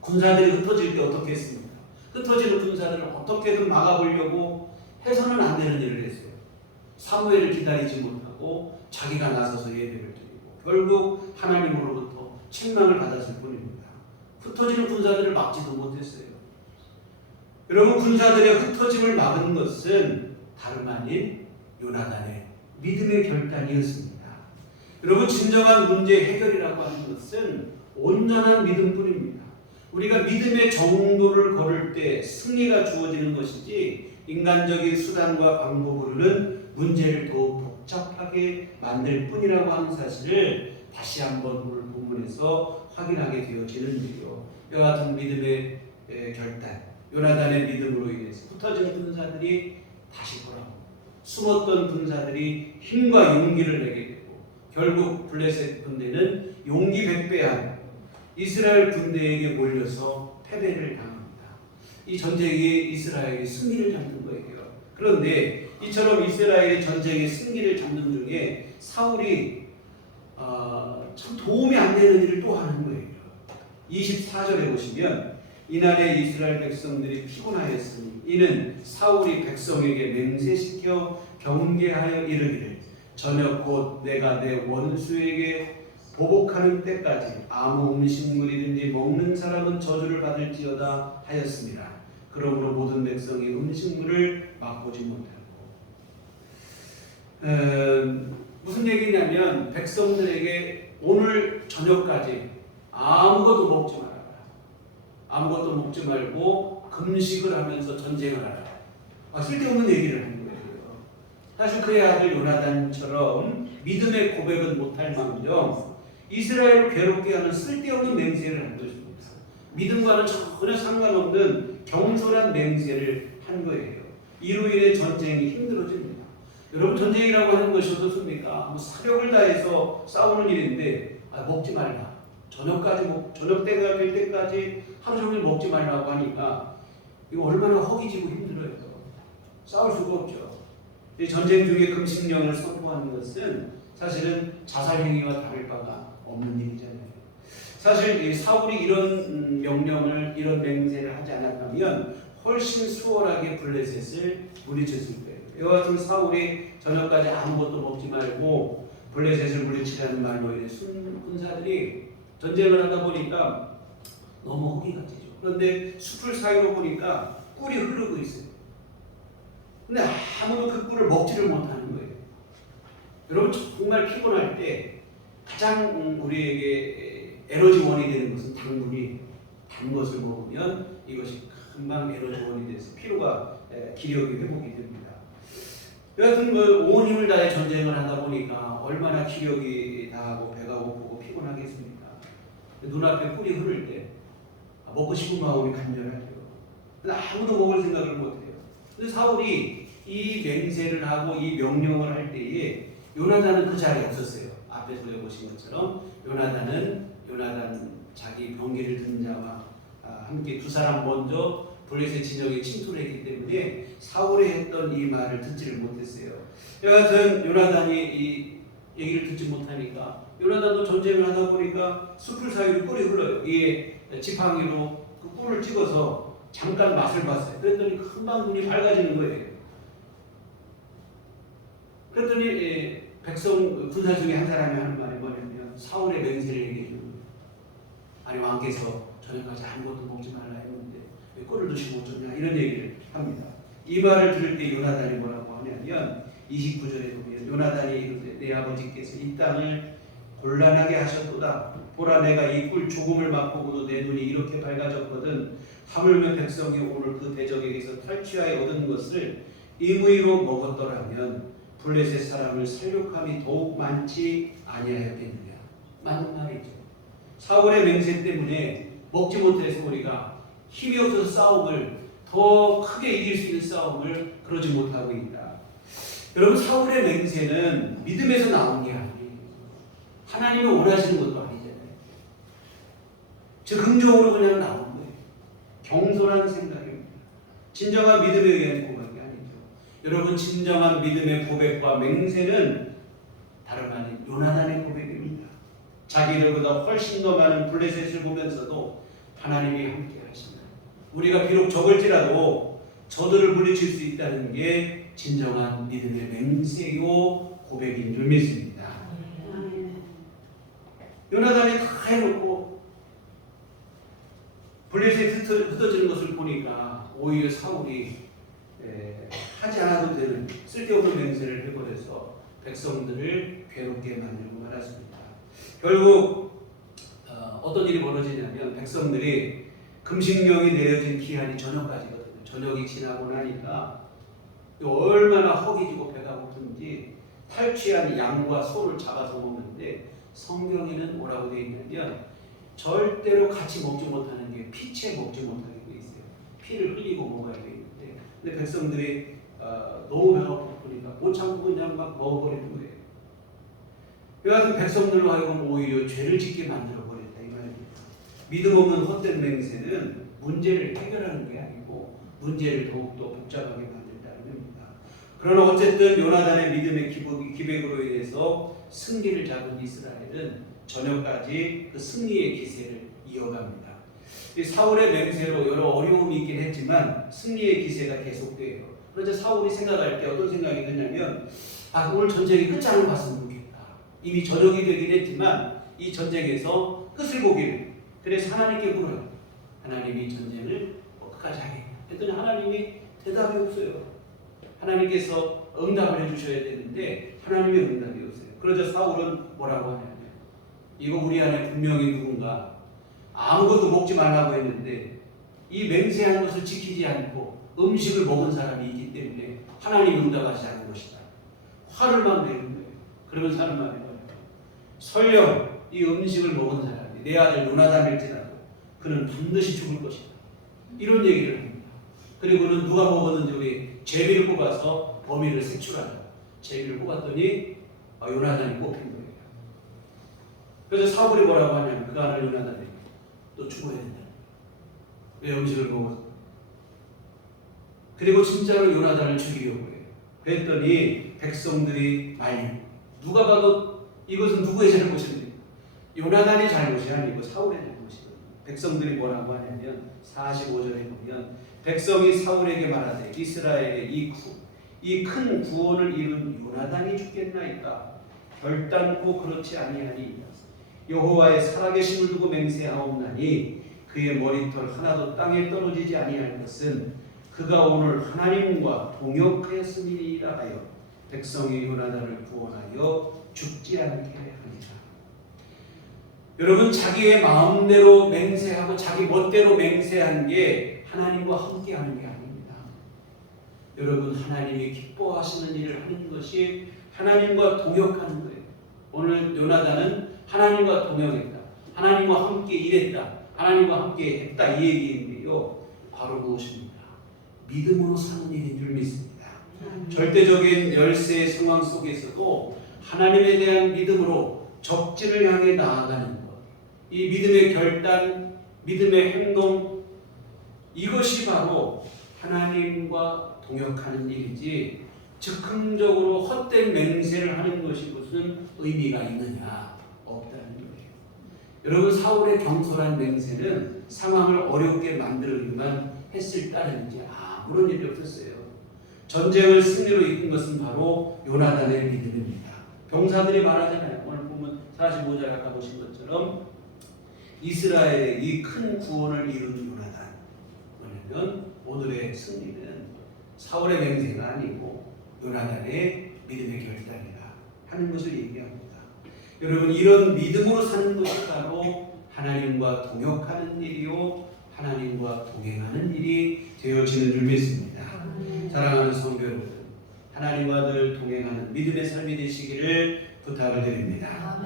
군사들이 흩어질 때 어떻게 했습니까? 흩어지는 군사들을 어떻게든 막아보려고 해서는 안 되는 일을 했어요. 사무엘을 기다리지 못하고 자기가 나서서 예배를 드리고 결국 하나님으로부터 책망을 받았을 뿐입니다. 흩어지는 군사들을 막지도 못했어요. 여러분, 군사들의 흩어짐을 막은 것은 다름 아닌 요나단의 믿음의 결단이었습니다. 여러분, 진정한 문제 해결이라고 하는 것은 온전한 믿음뿐입니다. 우리가 믿음의 정도를 걸을 때 승리가 주어지는 것이지 인간적인 수단과 방법으로는 문제를 더욱 복잡하게 만들 뿐이라고 하는 사실을 다시 한번 오늘 본문에서 확인하게 되어지는데요. 이와 같은 믿음의 결단, 요나단의 믿음으로 인해서 흩어진 군사들이 다시 돌아오고 숨었던 군사들이 힘과 용기를 내게 되고 결국 블레셋 군대는 용기 백배한 이스라엘 군대에게 몰려서 패배를 당합니다. 이 전쟁이 이스라엘이 승리를 잡는 거예요. 그런데 이처럼 이스라엘의 전쟁의 승리를 잡는 중에 사울이 참 도움이 안 되는 일을 또 하는 거예요. 24절에 보시면 이날에 이스라엘 백성들이 피곤하였으니 이는 사울이 백성에게 맹세시켜 경계하여 이르기를 저녁 곧 내가 내 원수에게 보복하는 때까지 아무 음식물이든지 먹는 사람은 저주를 받을지어다 하였습니다. 그러므로 모든 백성이 음식물을 맛보지 못하고 무슨 얘기냐면 백성들에게 오늘 저녁까지 아무것도 먹지 말아라. 아무것도 먹지 말고 금식을 하면서 전쟁을 하라. 쓸데없는 얘기를 하는 거예요. 사실 그의 아들 요나단처럼 믿음의 고백은 못할 망정 이스라엘을 괴롭게 하는 쓸데없는 맹세를 한 것입니다. 믿음과는 전혀 상관없는 경솔한 맹세를 한 거예요. 이로 인해 전쟁이 힘들어집니다. 여러분, 전쟁이라고 하는 것이 어떻습니까? 사력을 다해서 싸우는 일인데 먹지 말라. 저녁 때가 될 때까지 하루 종일 먹지 말라고 하니까 이거 얼마나 허기지고 힘들어요. 싸울 수가 없죠. 이 전쟁 중에 금식령을 선포하는 것은 사실은 자살행위와 다를 바가 없는 일이잖아요. 사실 이 사울이 이런 명령을, 이런 맹세를 하지 않았다면 훨씬 수월하게 블레셋을 물리쳤을 거예요. 이와 같은 사울이 저녁까지 아무것도 먹지 말고 블레셋을 물리치라는 말로 인해 군사들이 전쟁을 하다 보니까 너무 허기가 지죠. 그런데 숲을 사이로 보니까 꿀이 흐르고 있어요. 근데 아무도 그 꿀을 먹지를 못하는 거예요. 여러분, 정말 피곤할 때 가장 우리에게 에너지원이 되는 것은 당분이 단 것을 먹으면 이것이 금방 에너지원이 돼서 피로가 기력이 회복이 됩니다. 여하튼 온 힘을 다해 전쟁을 하다 보니까 얼마나 기력이 다하고 배가 고프고 피곤하겠습니까? 눈앞에 꿀이 흐를 때 먹고 싶은 마음이 간절하죠. 근데 아무도 먹을 생각을 못해요. 근데 사울이 이 맹세를 하고 이 명령을 할 때에 요나단은 그 자리에 없었어요. 앞에서 보신 것처럼 요나단 자기 병기를 든 자와 함께 두 사람 먼저 블레셋 진영에 침투를 했기 때문에 사울이 했던 이 말을 듣지를 못했어요. 여하튼 요나단이 이 얘기를 듣지 못하니까 요나단도 전쟁을 하다 보니까 숲을 사이로 꿀이 흘러요. 이에 지팡이로 그 꿀을 찍어서 잠깐 맛을 봤어요. 그랬더니 금방 눈이 밝아지는 거예요. 그랬더니 백성 군사 중에 한 사람이 하는 말이 뭐냐면 사울의 맹세를 얘기해 주는 거예요. 아니, 왕께서 저녁까지 아무것도 먹지 말라 했는데 왜 꿀을 드시고 어쩌냐, 이런 얘기를 합니다. 이 말을 들을 때 요나단이 뭐라고 하냐면 29절에 보면 요나단이 이르되 내 아버지께서 이 땅을 곤란하게 하셨도다. 보라, 내가 이 꿀 조금을 맛보고도 내 눈이 이렇게 밝아졌거든. 하물며 백성이 오늘 그 대적에게서 탈취하여 얻은 것을 임의로 먹었더라면 블레셋 사람을 살육함이 더욱 많지 아니하였겠느냐. 맞는 말이죠. 사울의 맹세 때문에 먹지 못해서 우리가 힘이 없어서 싸움을 더 크게 이길 수 있는 싸움을 그러지 못하고 있다. 여러분, 사울의 맹세는 믿음에서 나온 게 아니에요. 하나님이 원하시는 것도 아니잖아요. 즉흥적으로 그냥 나온 거예요. 경솔한 생각입니다. 진정한 믿음에 의한 고백이 아니죠. 여러분, 진정한 믿음의 고백과 맹세는 다름 아닌 요나단의 고백입니다. 자기들보다 훨씬 더 많은 블레셋을 보면서도 하나님이 함께 하신다. 우리가 비록 적을지라도 저들을 물리칠 수 있다는 게 진정한 믿음의 맹세요 고백인 줄 믿습니다. 요나단이 다 해놓고 보니까 오히려 사울이 하지 않아도 되는 쓸데없는 맹세를 해버려서 백성들을 괴롭게 만들고 말았습니다. 결국 어떤 일이 벌어지냐면 백성들이 금식령이 내려진 기한이 저녁까지거든요. 저녁이 지나고 나니까 얼마나 허기지고 배가 고픈지 탈취한 양과 소를 잡아서 먹는데 성경에는 뭐라고 되어 있냐면 절대로 같이 먹지 못하는 게 피채 먹지 못하게 되어 있어요. 피를 흘리고 먹어야 되는데 근데 백성들이 너무 배가 고프니까 못 참고 그냥 막 먹어버리는 거예요. 그래서 백성들로 하여금 오히려 죄를 짓게 만들어버렸다 이 말입니다. 믿음 없는 헛된 맹세는 문제를 해결하는 게 아니고 문제를 더욱더 복잡하게 만든다는 겁니다. 그러나 어쨌든 요나단의 믿음의 기백으로 인해서 승리를 잡은 이스라엘은 저녁까지 그 승리의 기세를 이어갑니다. 이 사울의 맹세로 여러 어려움이 있긴 했지만 승리의 기세가 계속돼요. 그래서 사울이 생각할 때 어떤 생각이 드냐면 오늘 전쟁이 끝장을 봤으면 좋겠다. 이미 저녁이 되긴 했지만 이 전쟁에서 끝을 보기를 그래서 하나님께 물어요. 하나님이 전쟁을 끝까지 하겠냐 했더니 하나님이 대답이 없어요. 하나님께서 응답을 해주셔야 되는데 하나님의 응답이 없어요. 그러자 사울은 뭐라고 하냐면 이거 우리 안에 분명히 누군가 아무것도 먹지 말라고 했는데 이 맹세한 것을 지키지 않고 음식을 먹은 사람이 있기 때문에 하나님 응답하지 않은 것이다. 화를 막 내는 거예요. 그러면 사는 말이 뭐예요? 설령 이 음식을 먹은 사람이 내 아들 요나단일지라도 그는 반드시 죽을 것이다. 이런 얘기를 합니다. 그리고는 누가 먹었는지 우리 제비를 뽑아서 범인을 색출하자. 제비를 뽑았더니 요나단이 뽑힌 거예요. 그래서 사울이 뭐라고 하냐면 그 아들 요나단에게 너 죽어야 된다. 왜 음식을 먹었어? 그리고 진짜로 요나단을 죽이려고 해요. 그랬더니 백성들이 누가 봐도 이것은 누구의 잘못인데 요나단의 잘못이 아니고 사울의 잘못이거든요. 백성들이 뭐라고 하냐면 45절에 보면 백성이 사울에게 말하되 이스라엘의 이 큰 구원을 이룬 요나단이 죽겠나이까 결단코 그렇지 아니하니 여호와의 살아계심을 두고 맹세하옵나니 그의 머리털 하나도 땅에 떨어지지 아니할 것은 그가 오늘 하나님과 동역하였음이니라 하여 백성이 요나단을 구원하여 죽지 않게 하리라. 여러분 자기의 마음대로 맹세하고 자기 멋대로 맹세한 게 하나님과 함께하는 게 아닙니다. 여러분 하나님이 기뻐하시는 일을 하는 것이 하나님과 동역하는 거예요. 오늘 요나단은 하나님과 동역했다. 하나님과 함께 일했다. 하나님과 함께 했다 이 얘기인데요. 바로 무엇입니까? 믿음으로 사는 일인 줄 믿습니다. 절대적인 열세의 상황 속에서도 하나님에 대한 믿음으로 적진을 향해 나아가는 것. 이 믿음의 결단, 믿음의 행동 이것이 바로 하나님과 동역하는 일이지 즉흥적으로 헛된 맹세를 하는 것이 무슨 의미가 있느냐? 없다는 거예요. 여러분 사울의 경솔한 맹세는 상황을 어렵게 만들기만 했을 따름이지 아무런 일이 없었어요. 전쟁을 승리로 이끈 것은 바로 요나단의 믿음입니다. 병사들이 말하잖아요. 오늘 보면 45절 아까 보신 것처럼 이스라엘의 이 큰 구원을 이룬 요나단. 왜냐하면 오늘의 승리는 사울의 맹세가 아니고 요나단의 믿음의 결단이라 하는 것을 얘기합니다. 여러분 이런 믿음으로 사는 것이 바로 하나님과 동역하는 일이요 하나님과 동행하는 일이 되어지는 줄 믿습니다. 사랑하는 성도 여러분, 하나님과 늘 동행하는 믿음의 삶이 되시기를 부탁을 드립니다.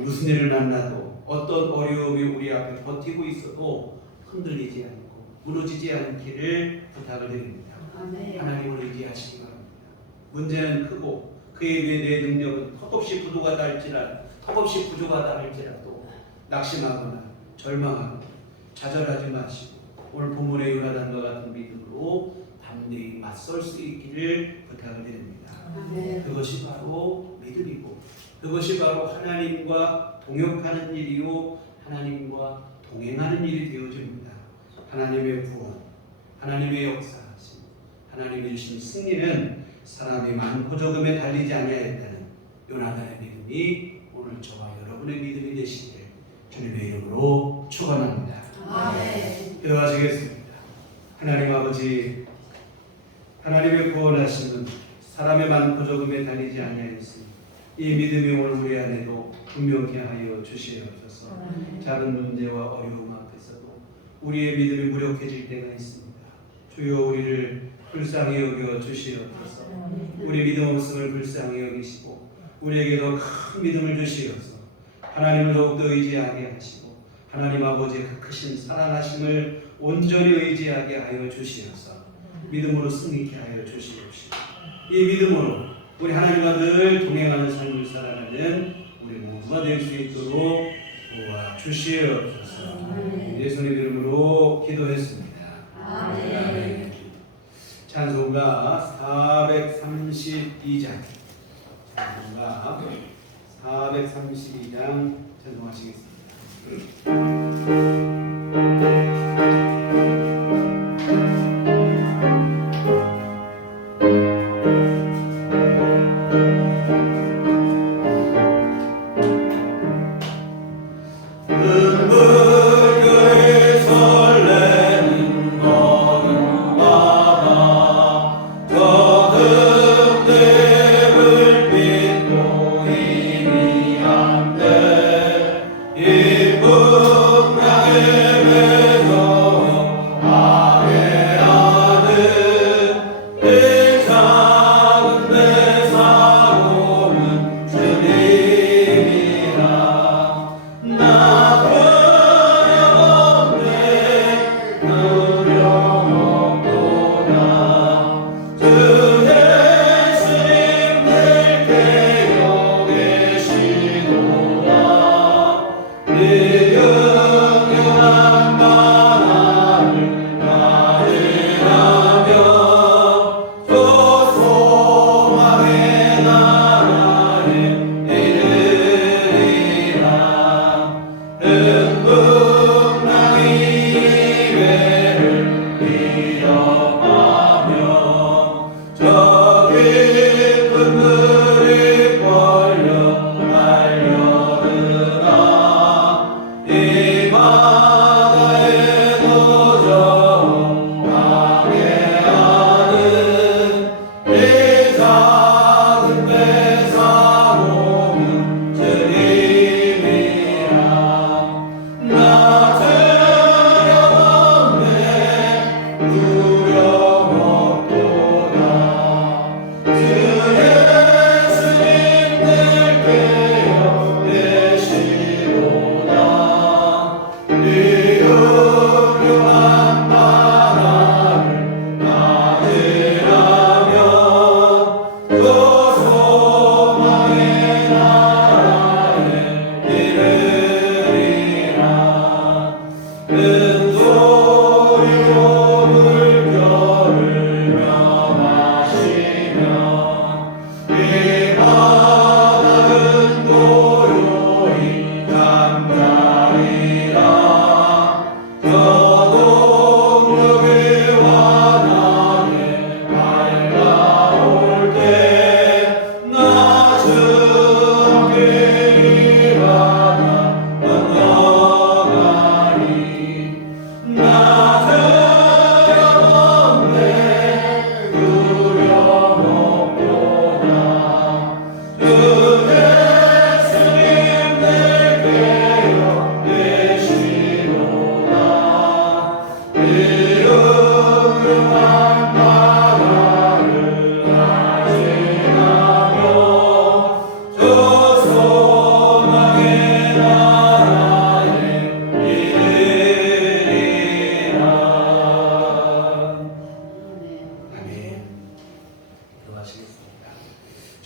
무슨 일을 만나도 어떤 어려움이 우리 앞에 버티고 있어도 흔들리지 않고 무너지지 않기를 부탁을 드립니다. 하나님을 의지하시기 바랍니다. 문제는 크고 그에 비해 내 능력은 턱없이 부족하다 할지라도 낙심하거나 절망하거나 좌절하지 마시고 오늘 본문의 요나단과 같은 믿음으로 담대히 맞설 수 있기를 부탁을 드립니다. 그것이 바로 믿음이고 그것이 바로 하나님과 동역하는 일이요 하나님과 동행하는 일이 되어집니다. 하나님의 구원, 하나님의 역사하심, 하나님이 주신 승리는 사람이 많고 적음에 달리지 아니하였다는 요나단의 믿음이 오늘 저와 여러분의 믿음이 되시기를 주님의 이름으로 축원합니다. 기도하시겠습니다. 하나님 아버지, 하나님의 구원하심은 사람의 많고 적음에 달리지 아니하였으니 이 믿음이 오늘 우리 안에도 분명히 하여 주시옵소서. 작은 문제와 어려움 앞에서도 우리의 믿음이 무력해질 때가 있습니다. 주여 우리를 불쌍히 여겨 주시옵소서. 우리 믿음 없음을 불쌍히 여기시고 우리에게도 큰 믿음을 주시옵소서. 하나님을 더욱더 의지하게 하시고 하나님 아버지의 그 크신 사랑하심을 온전히 의지하게 하여 주시옵소서. 믿음으로 승리케 하여 주시옵시고 이 믿음으로 우리 하나님과 늘 동행하는 삶을 살아가는 우리 모두가 될 수 있도록 도와 주시옵소서. 예수님 이름으로 기도했습니다. 아멘. 찬송가 432장 찬송가 432장 찬송하시겠습니다.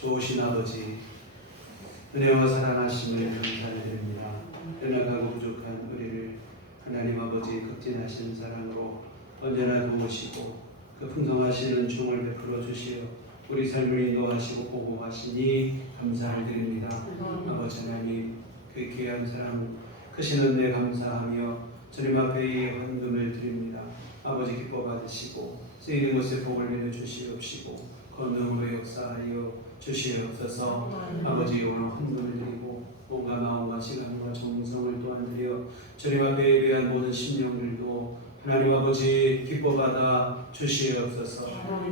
좋으신 아버지, 은혜와 사랑하심을 감사를 드립니다. 연약하고 부족한 우리를 하나님 아버지 극진하신 사랑으로 언제나 도우시고 그 풍성하시는 종을 베풀어 주시어 우리 삶을 인도하시고 보호하시니 감사를 드립니다. 아버지 하나님, 그 귀한 사랑 크신 은혜 감사하며 주님 앞에 이 헌금을 드립니다. 아버지 기뻐 받으시고 쓰이는 곳에 복을 내려 주시옵시고 권능으로 역사하여 주시옵소서. 아버지 오늘 헌금을 드리고 몸과 마음과 시간과 정성을 또한 드려 주님 앞에 예배한 모든 심령들도 하나님 아버지 기뻐받아 주시옵소서.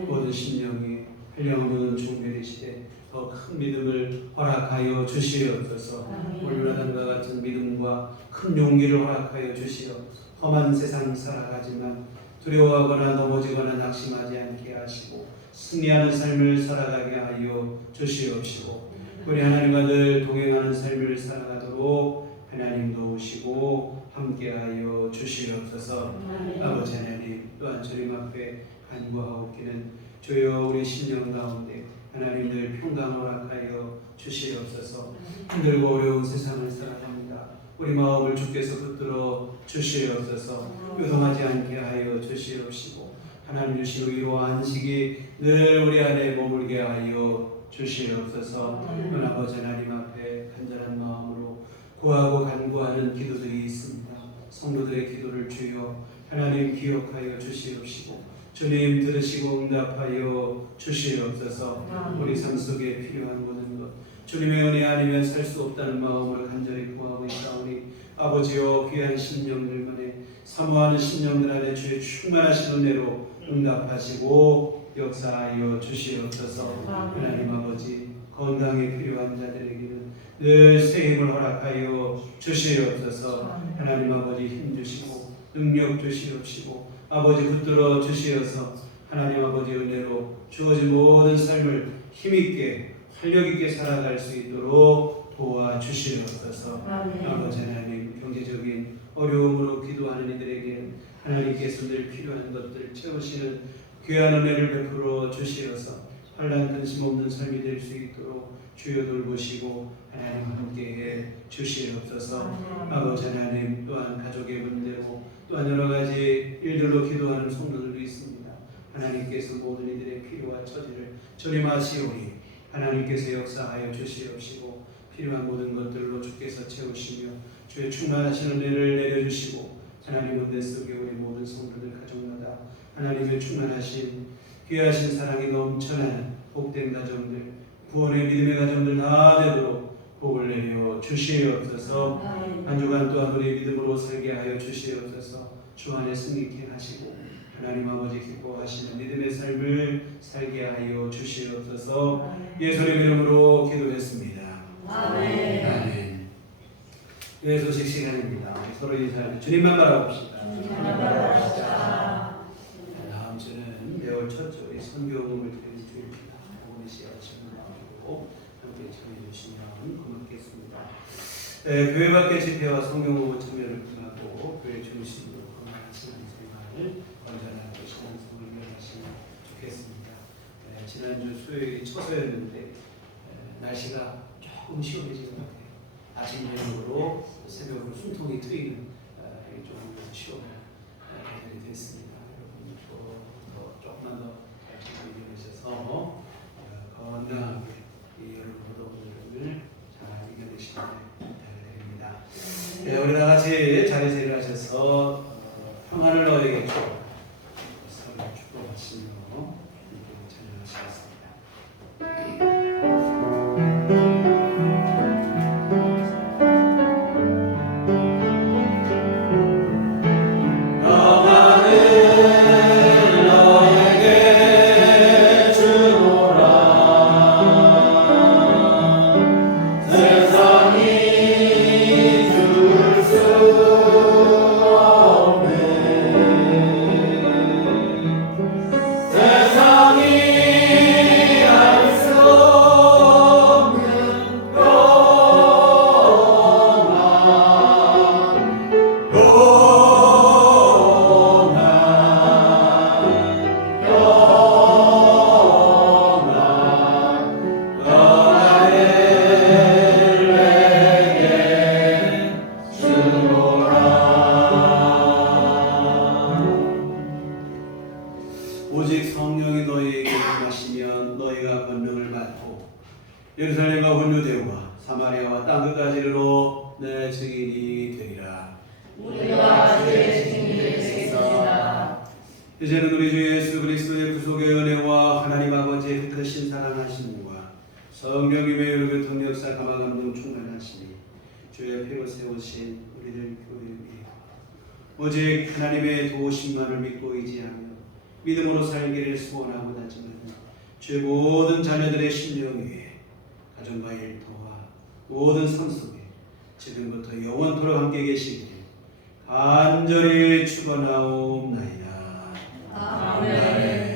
모든 심령이 한량없는 종교이시되 더 큰 믿음을 허락하여 주시옵소서. 오늘 요나단과 같은 믿음과 큰 용기를 허락하여 주시어 험한 세상 살아가지만 두려워하거나 넘어지거나 낙심하지 않게 하시고 승리하는 삶을 살아가게 하여 주시옵시고 우리 하나님과 늘 동행하는 삶을 살아가도록 하나님 도우시고 함께하여 주시옵소서. 아버지 하나님 또한 주님 앞에 간구하옵기는 주여 우리 심령 가운데 하나님 늘 평강 허락하여 주시옵소서. 힘들고 어려운 세상을 살아갑니다. 우리 마음을 주께서 붙들어 주시옵소서. 요동하지 않게 하여 주시옵시고 하나님 주신 위로와 안식이 늘 우리 안에 머물게 하여 주시옵소서. 아버지 하나님 앞에 간절한 마음으로 구하고 간구하는 기도들이 있습니다. 성도들의 기도를 주여 하나님 기억하여 주시옵시고 주님 들으시고 응답하여 주시옵소서. 우리 삶 속에 필요한 모든 것 주님의 은혜 아니면 살 수 없다는 마음을 간절히 구하고 있사오니 아버지여 귀한 심령들만에 사모하는 심령들 안에 주의 충만하신 은혜로 응답하시고 역사하여 주시옵소서. 하나님 아버지 건강에 필요한 자들에게는 늘 새 힘을 허락하여 주시옵소서. 하나님 아버지 힘주시고 능력 주시옵시고 아버지 붙들어 주시어서 하나님 아버지 은혜로 주어진 모든 삶을 힘있게 활력있게 살아갈 수 있도록 도와주시옵소서. 아버지 하나님 경제적인 어려움으로 기도하는 이들에게 하나님께서 늘 필요한 것들을 채우시는 귀한 은혜를 베풀어 주시어서 환난 근심 없는 삶이 될 수 있도록 주여 돌보시고 하나님 함께해 주시옵소서. 아버지 하나님 또한 가족의 문제로 또한 여러 가지 일들로 기도하는 성도들도 있습니다. 하나님께서 모든 이들의 필요와 처지를 조림하시오니 하나님께서 역사하여 주시옵시고 필요한 모든 것들로 주께서 채우시며 주의 충만하신 은혜를 내려주시고 하나님 은혜 속에 우리 모든 성도들 가정마다 하나님의 충만하신 귀하신 사랑이 넘쳐나는 복된 가정들 구원의 믿음의 가정들 다 되도록 복을 내려 주시옵소서. 한 주간 또한 우리 믿음으로 살게 하여 주시옵소서. 주 안에 승리케 하시고 하나님 아버지 기뻐하시는 믿음의 삶을 살게 하여 주시옵소서. 예수의 이름으로 기도했습니다. 아멘. 아멘. 교회 소식 시간입니다. 서로 인사하며 주님만 바라봅시다. 다음 주는 매월 첫 주에 선교음을 드리는 주입니다. 오늘 시작하시는 마음으로 함께 참여해 주시면 고맙겠습니다. 교회 밖의 집회와 성경공부 참여를 통하고 교회 중심으로 건강하시는 생활을 건전하게 신앙생활을 하시면 좋겠습니다. 지난주 수요일이 처서였는데 날씨가 조금 시원해진 것 같아요. 아침 저녁으로 새벽으로 숨통이 트이는 좀 시원한 날이 됐습니다. 여러분 조금만 더 준비해 주셔서 건강하게 이 여름 무더위를 잘 이겨내시길 바랍니다. 우리 다 같이 자리에서 일어나셔서 평안을 너에게 주어 서로 축복하시며 찬양하시겠습니다. 오직 성령이 너희에게 임하시면 너희가 권능을 받고 예루살렘과 온 유대와 사마리아와 땅 끝까지 이르러 내 증인이 되리라. 우리가 주의 증인이 되겠습니다. 이제는 우리 주 예수 그리스도의 구속의 은혜와 하나님 아버지의 크신 사랑하심과 성령님의 여러 통역사 감화 감동 충만하시니 주의 폐을 세우신 우리들 교회 위에 오직 하나님의 도우심만을 믿고 의지하며 믿음으로 살기를 소원하고 다짐하는 주의 모든 자녀들의 심령 위에 가정과 일터와 모든 삶 속에 지금부터 영원토록 함께 계시기를 간절히 축원하옵나이다. 아멘.